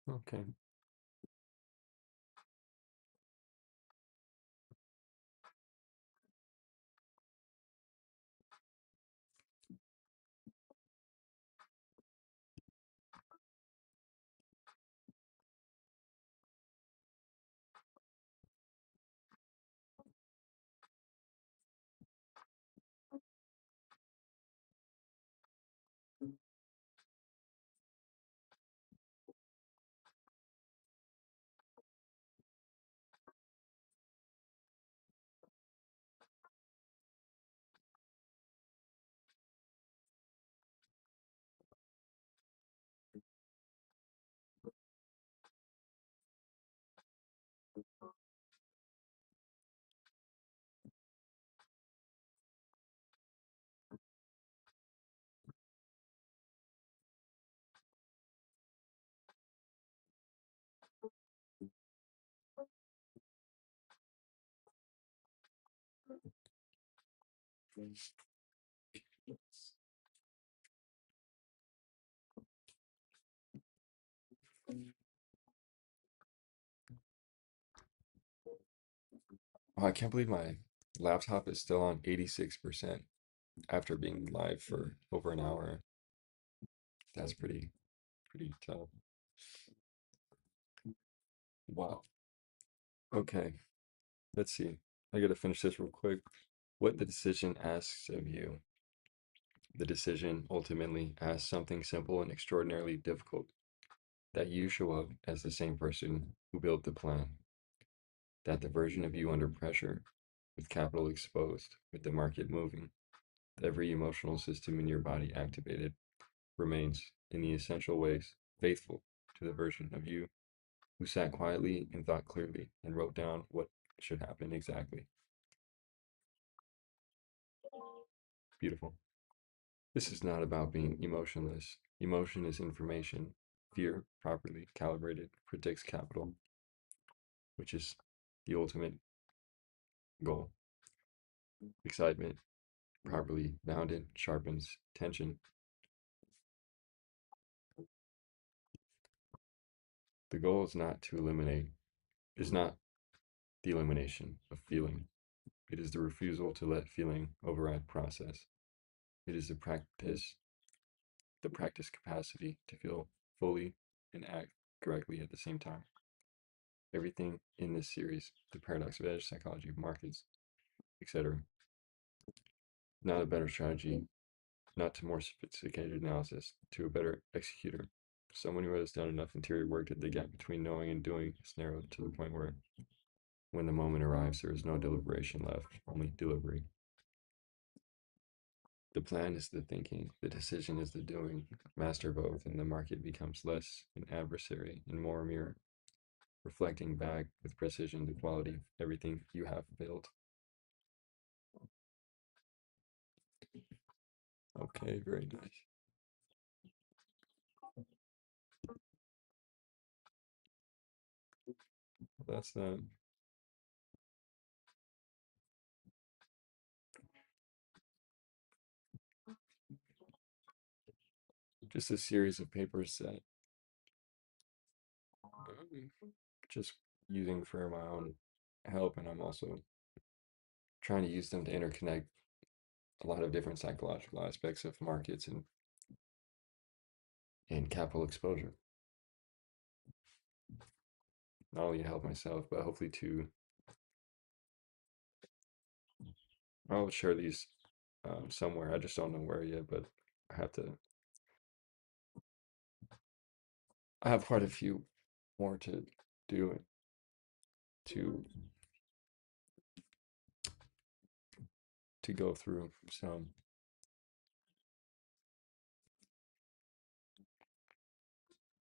Okay. Oh, I can't believe my laptop is still on 86% after being live for over an hour. That's pretty tough. Wow. Okay, let's see. I gotta finish this real quick. What the decision asks of you. The decision ultimately asks something simple and extraordinarily difficult, that you show up as the same person who built the plan, that the version of you under pressure, with capital exposed, with the market moving, every emotional system in your body activated, remains, in the essential ways, faithful to the version of you who sat quietly and thought clearly and wrote down what should happen exactly. Beautiful. This is not about being emotionless. Emotion is information. Fear, properly calibrated, predicts capital, which is the ultimate goal. Excitement, properly bounded, sharpens tension. The goal is not the elimination of feeling. It is the refusal to let feeling override process. It is the practice capacity to feel fully and act correctly at the same time. Everything in this series, the paradox of edge, psychology of markets, etc., not a better strategy, not to more sophisticated analysis, to a better executor. Someone who has done enough interior work that the gap between knowing and doing is narrowed to the point where, when the moment arrives, there is no deliberation left, only delivery. The plan is the thinking, the decision is the doing. Master both, and the market becomes less an adversary and more a mirror, reflecting back with precision the quality of everything you have built. Okay, very nice. That's just a series of papers that just using for my own help, and I'm also trying to use them to interconnect a lot of different psychological aspects of markets and capital exposure. Not only to help myself, but hopefully to I'll share these somewhere. I just don't know where yet, but I have to. I have quite a few more to do to to go through. So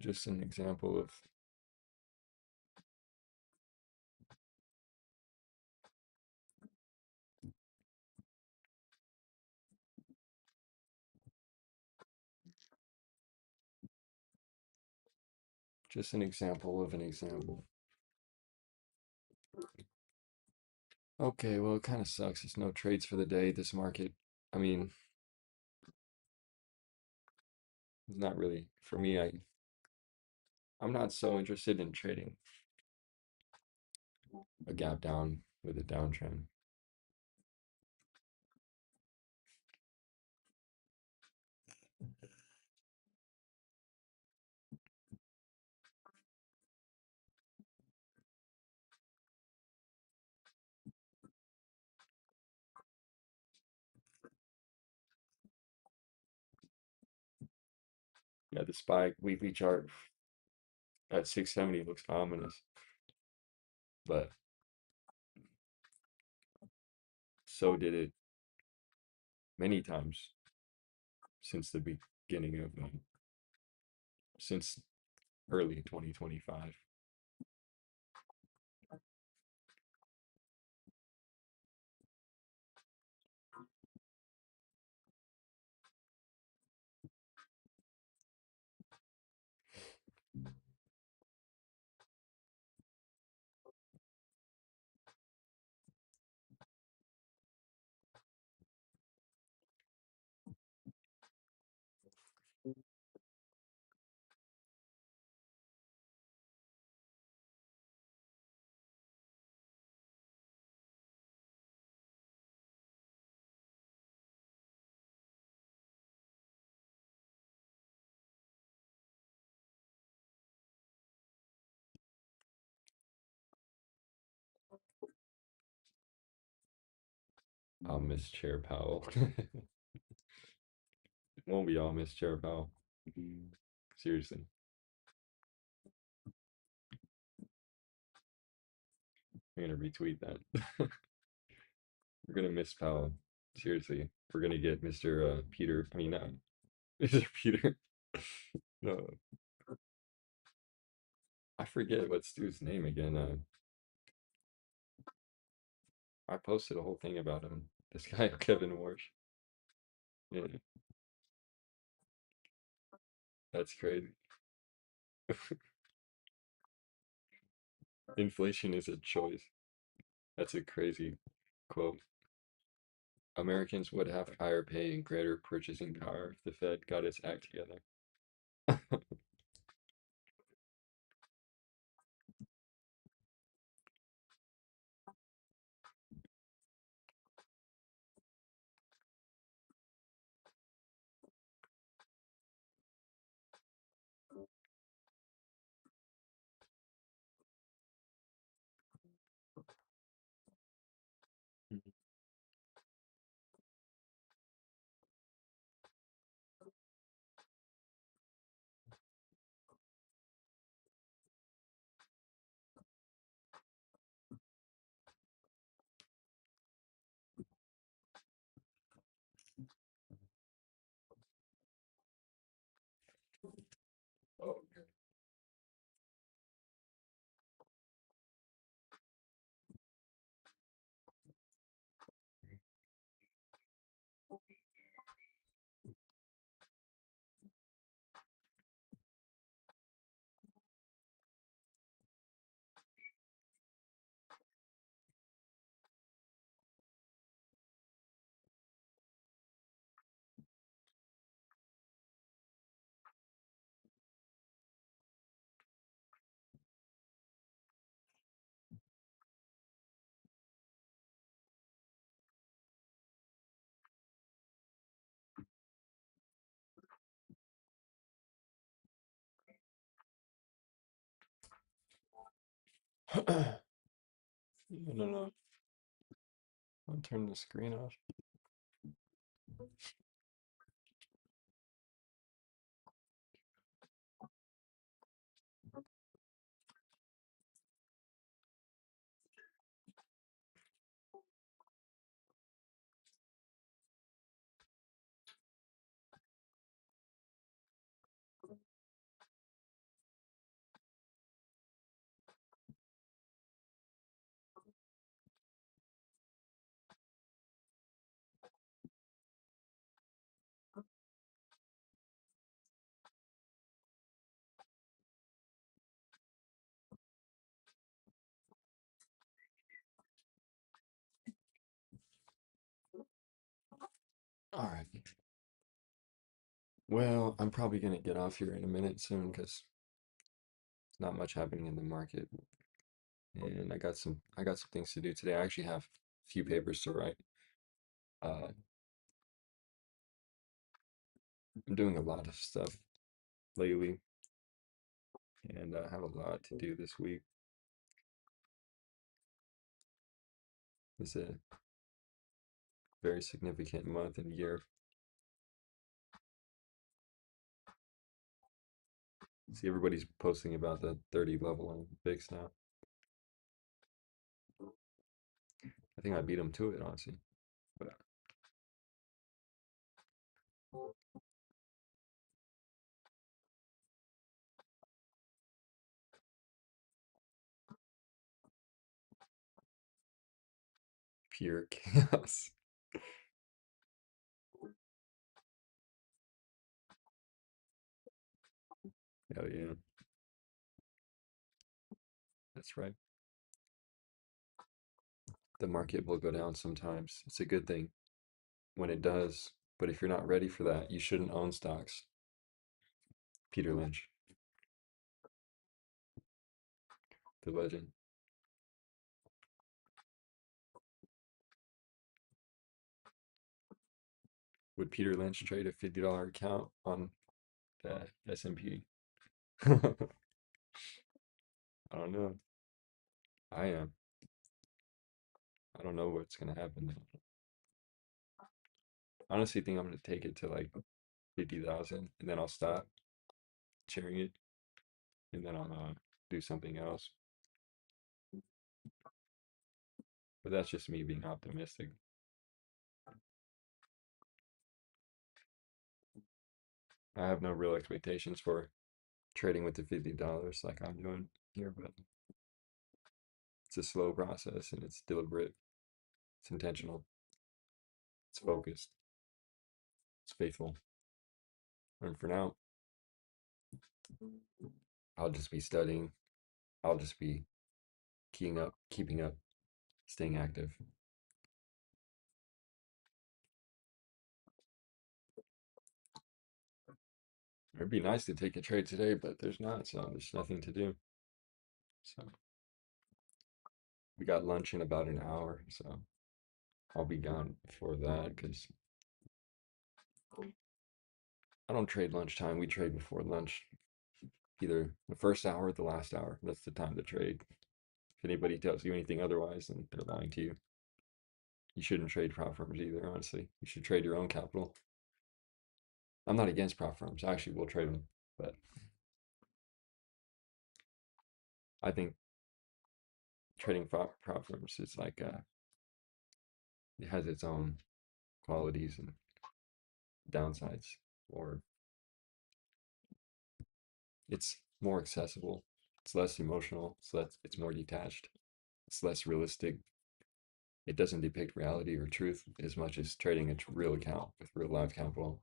just an example of just an example of an example. Okay, well, it kind of sucks. There's no trades for the day. This market, I mean, it's not really for me. I'm not so interested in trading a gap down with a downtrend. Yeah, the SPY weekly chart at 670 looks ominous, but so did it many times since the beginning of since early 2025. I'll miss Chair Powell. Won't we all miss Chair Powell? Seriously. I'm gonna retweet that. We're gonna miss Powell. Seriously. We're gonna get Mr. Peter. I mean, not Mr. Peter. No, I forget what's Stu's name again. I posted a whole thing about him. This guy, Kevin Warsh. Yeah, that's crazy. Inflation is a choice. That's a crazy quote. Americans would have higher pay and greater purchasing power if the Fed got its act together. No, no, I'll turn the screen off. All right. Well, I'm probably gonna get off here in a minute soon because not much happening in the market, and I got some things to do today. I actually have a few papers to write. Uh, I'm doing a lot of stuff lately, and I have a lot to do this week. It's a very significant month and year. See, everybody's posting about the 30 level on VIX now. I think I beat them to it, honestly. But pure chaos. Hell yeah, that's right. The market will go down sometimes. It's a good thing when it does. But if you're not ready for that, you shouldn't own stocks. Peter Lynch, the legend. Would Peter Lynch trade a $50 account on the S&P? I don't know. I am. I don't know what's gonna happen. I honestly think I'm gonna take it to like 50,000 and then I'll stop sharing it and then I'll do something else. But that's just me being optimistic. I have no real expectations for trading with the $50 like I'm doing here, but it's a slow process and it's deliberate, it's intentional, it's focused, it's faithful. And for now, I'll just be studying, I'll just be keeping up, staying active. It'd be nice to take a trade today, but there's not, so there's nothing to do. So we got lunch in about an hour, so I'll be gone before that because I don't trade lunchtime. We trade before lunch, either the first hour or the last hour. That's the time to trade. If anybody tells you anything otherwise, then they're lying to you. You shouldn't trade prop firms either, honestly. You should trade your own capital. I'm not against prop firms. I actually will trade them, but I think trading prop firms is like it has its own qualities and downsides, or it's more accessible, it's less emotional, so it's more detached, it's less realistic. It doesn't depict reality or truth as much as trading a real account with real live capital,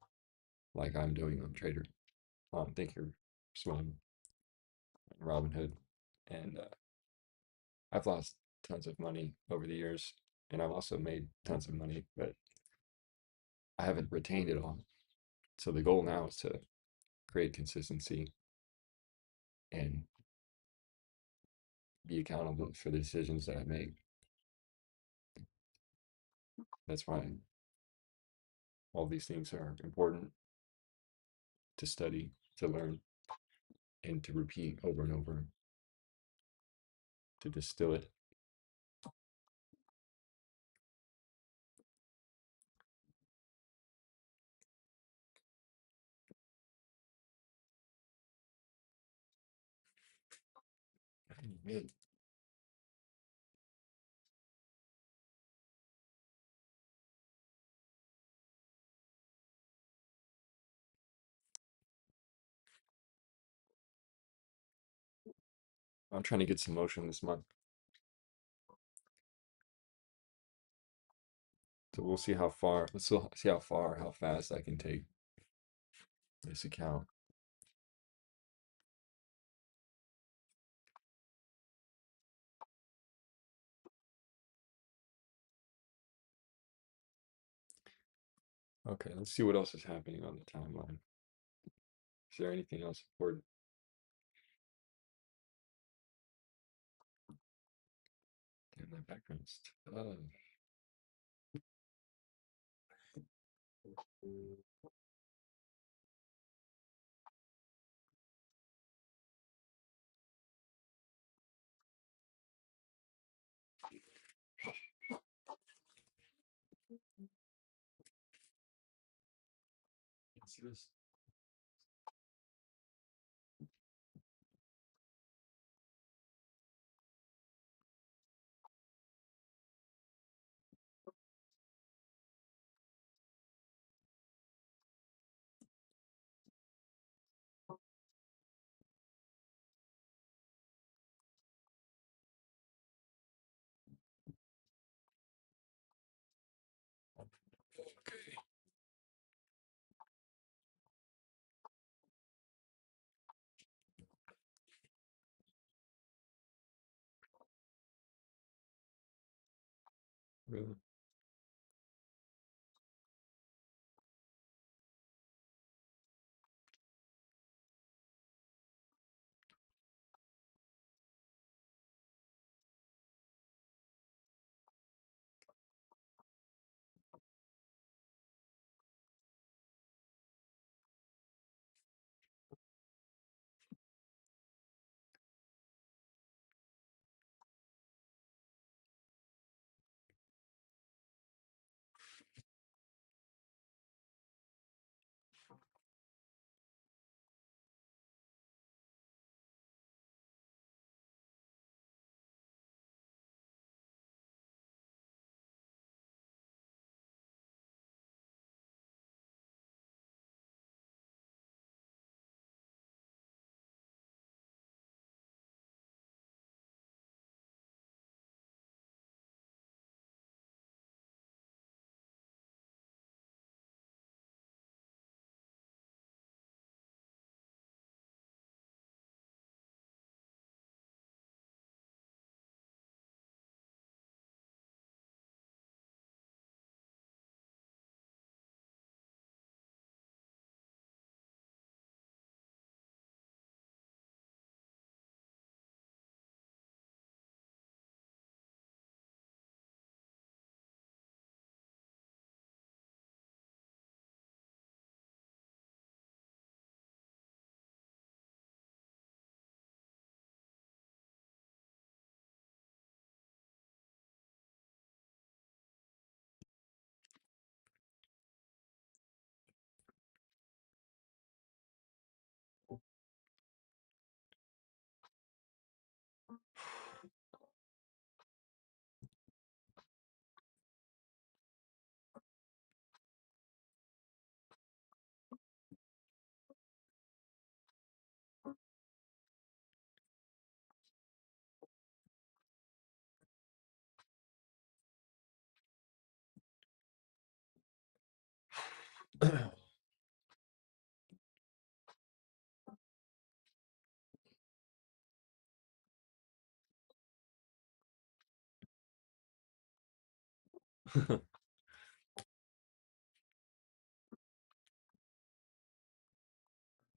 like I'm doing on Trader, on Thinkorswim, and Robinhood, and I've lost tons of money over the years, and I've also made tons of money, but I haven't retained it all. So the goal now is to create consistency and be accountable for the decisions that I make. That's why all these things are important to study, to learn, and to repeat over and over to distill it. I'm trying to get some motion this month. So we'll see how far, see how far, how fast I can take this account. Okay, let's see what else is happening on the timeline. Is there anything else important? Damn, that background's tough. See this? Okay. Really?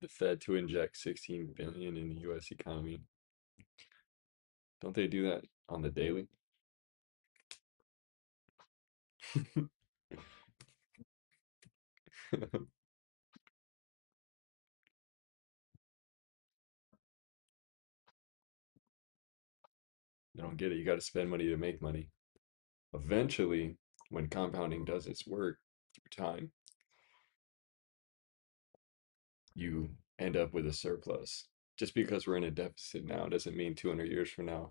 The Fed to inject 16 billion in the US economy. Don't they do that on the daily? I don't get it. You got to spend money to make money. Eventually, when compounding does its work through time, you end up with a surplus. Just because we're in a deficit now doesn't mean 200 years from now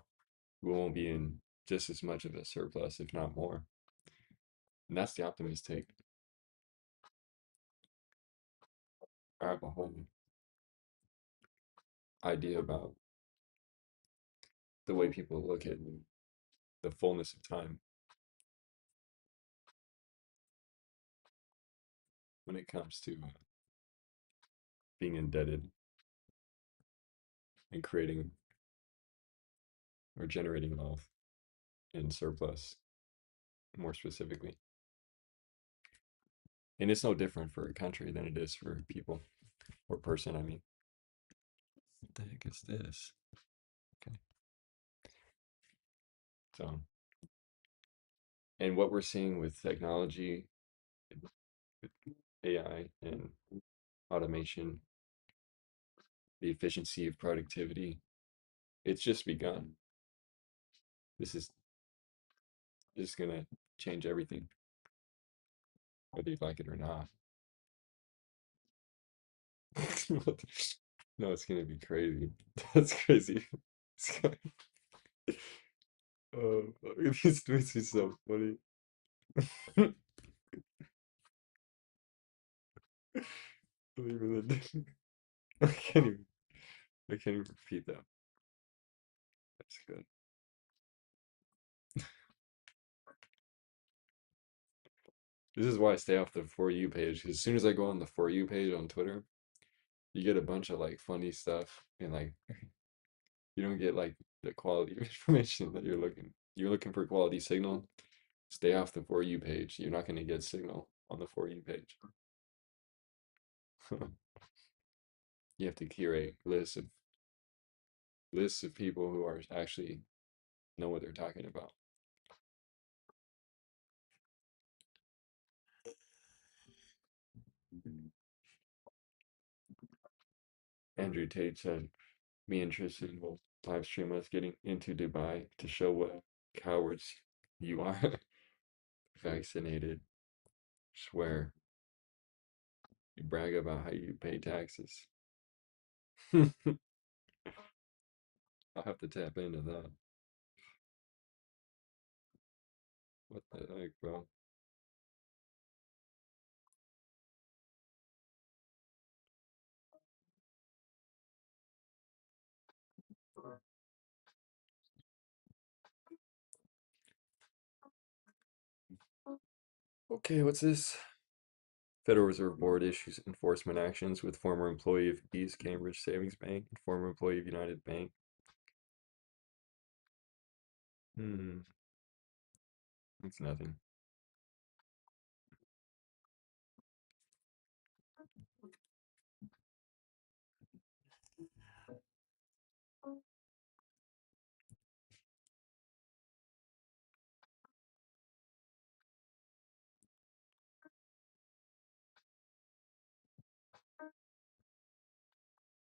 we won't be in just as much of a surplus, if not more. And that's the optimist take. I have a whole idea about the way people look at the fullness of time when it comes to being indebted and creating or generating wealth in surplus, more specifically. And it's no different for a country than it is for people or person, I mean. What the heck is this? Okay. So, and what we're seeing with technology, with AI and automation, the efficiency of productivity, it's just begun. This is just gonna change everything, whether you like it or not. No, it's gonna be crazy. That's crazy. Oh, these tweets are so funny. Don't even, I can't even, I can't even repeat that. That's good. This is why I stay off the For You page, because as soon as I go on the For You page on Twitter, you get a bunch of like funny stuff, and like you don't get like the quality of information that you're looking. You're looking for quality signal, stay off the For You page. You're not going to get signal on the For You page. You have to curate lists of people who are actually know what they're talking about. Andrew Tate said, me and Tristan will live stream us getting into Dubai to show what cowards you are. Vaccinated. Swear. You brag about how you pay taxes. I'll have to tap into that. What the heck, bro? Okay, what's this? Federal Reserve Board issues enforcement actions with former employee of East Cambridge Savings Bank and former employee of United Bank. Hmm, it's nothing.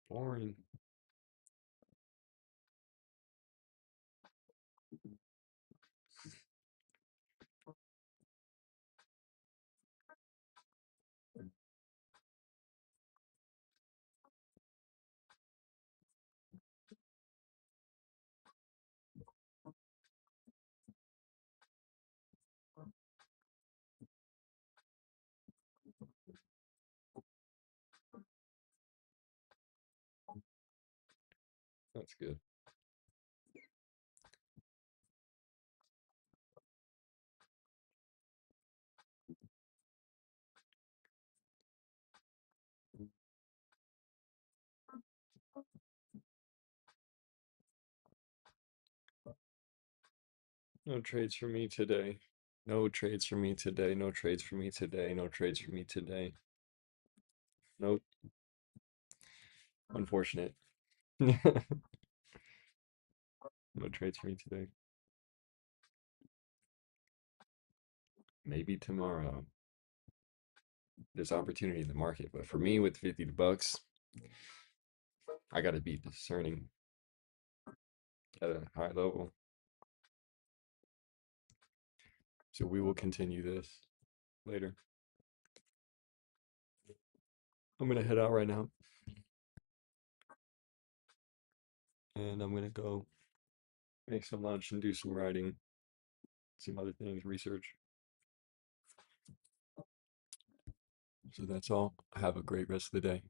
Boring. That's good. No trades for me today. No trades for me today. No trades for me today. No trades for me today. Nope. Unfortunate. No trades for me today. Maybe tomorrow. There's opportunity in the market, but for me with 50 bucks, I gotta be discerning at a high level. So we will continue this later. I'm gonna head out right now, and I'm gonna go make some lunch and do some writing, some other things, research. So that's all. Have a great rest of the day.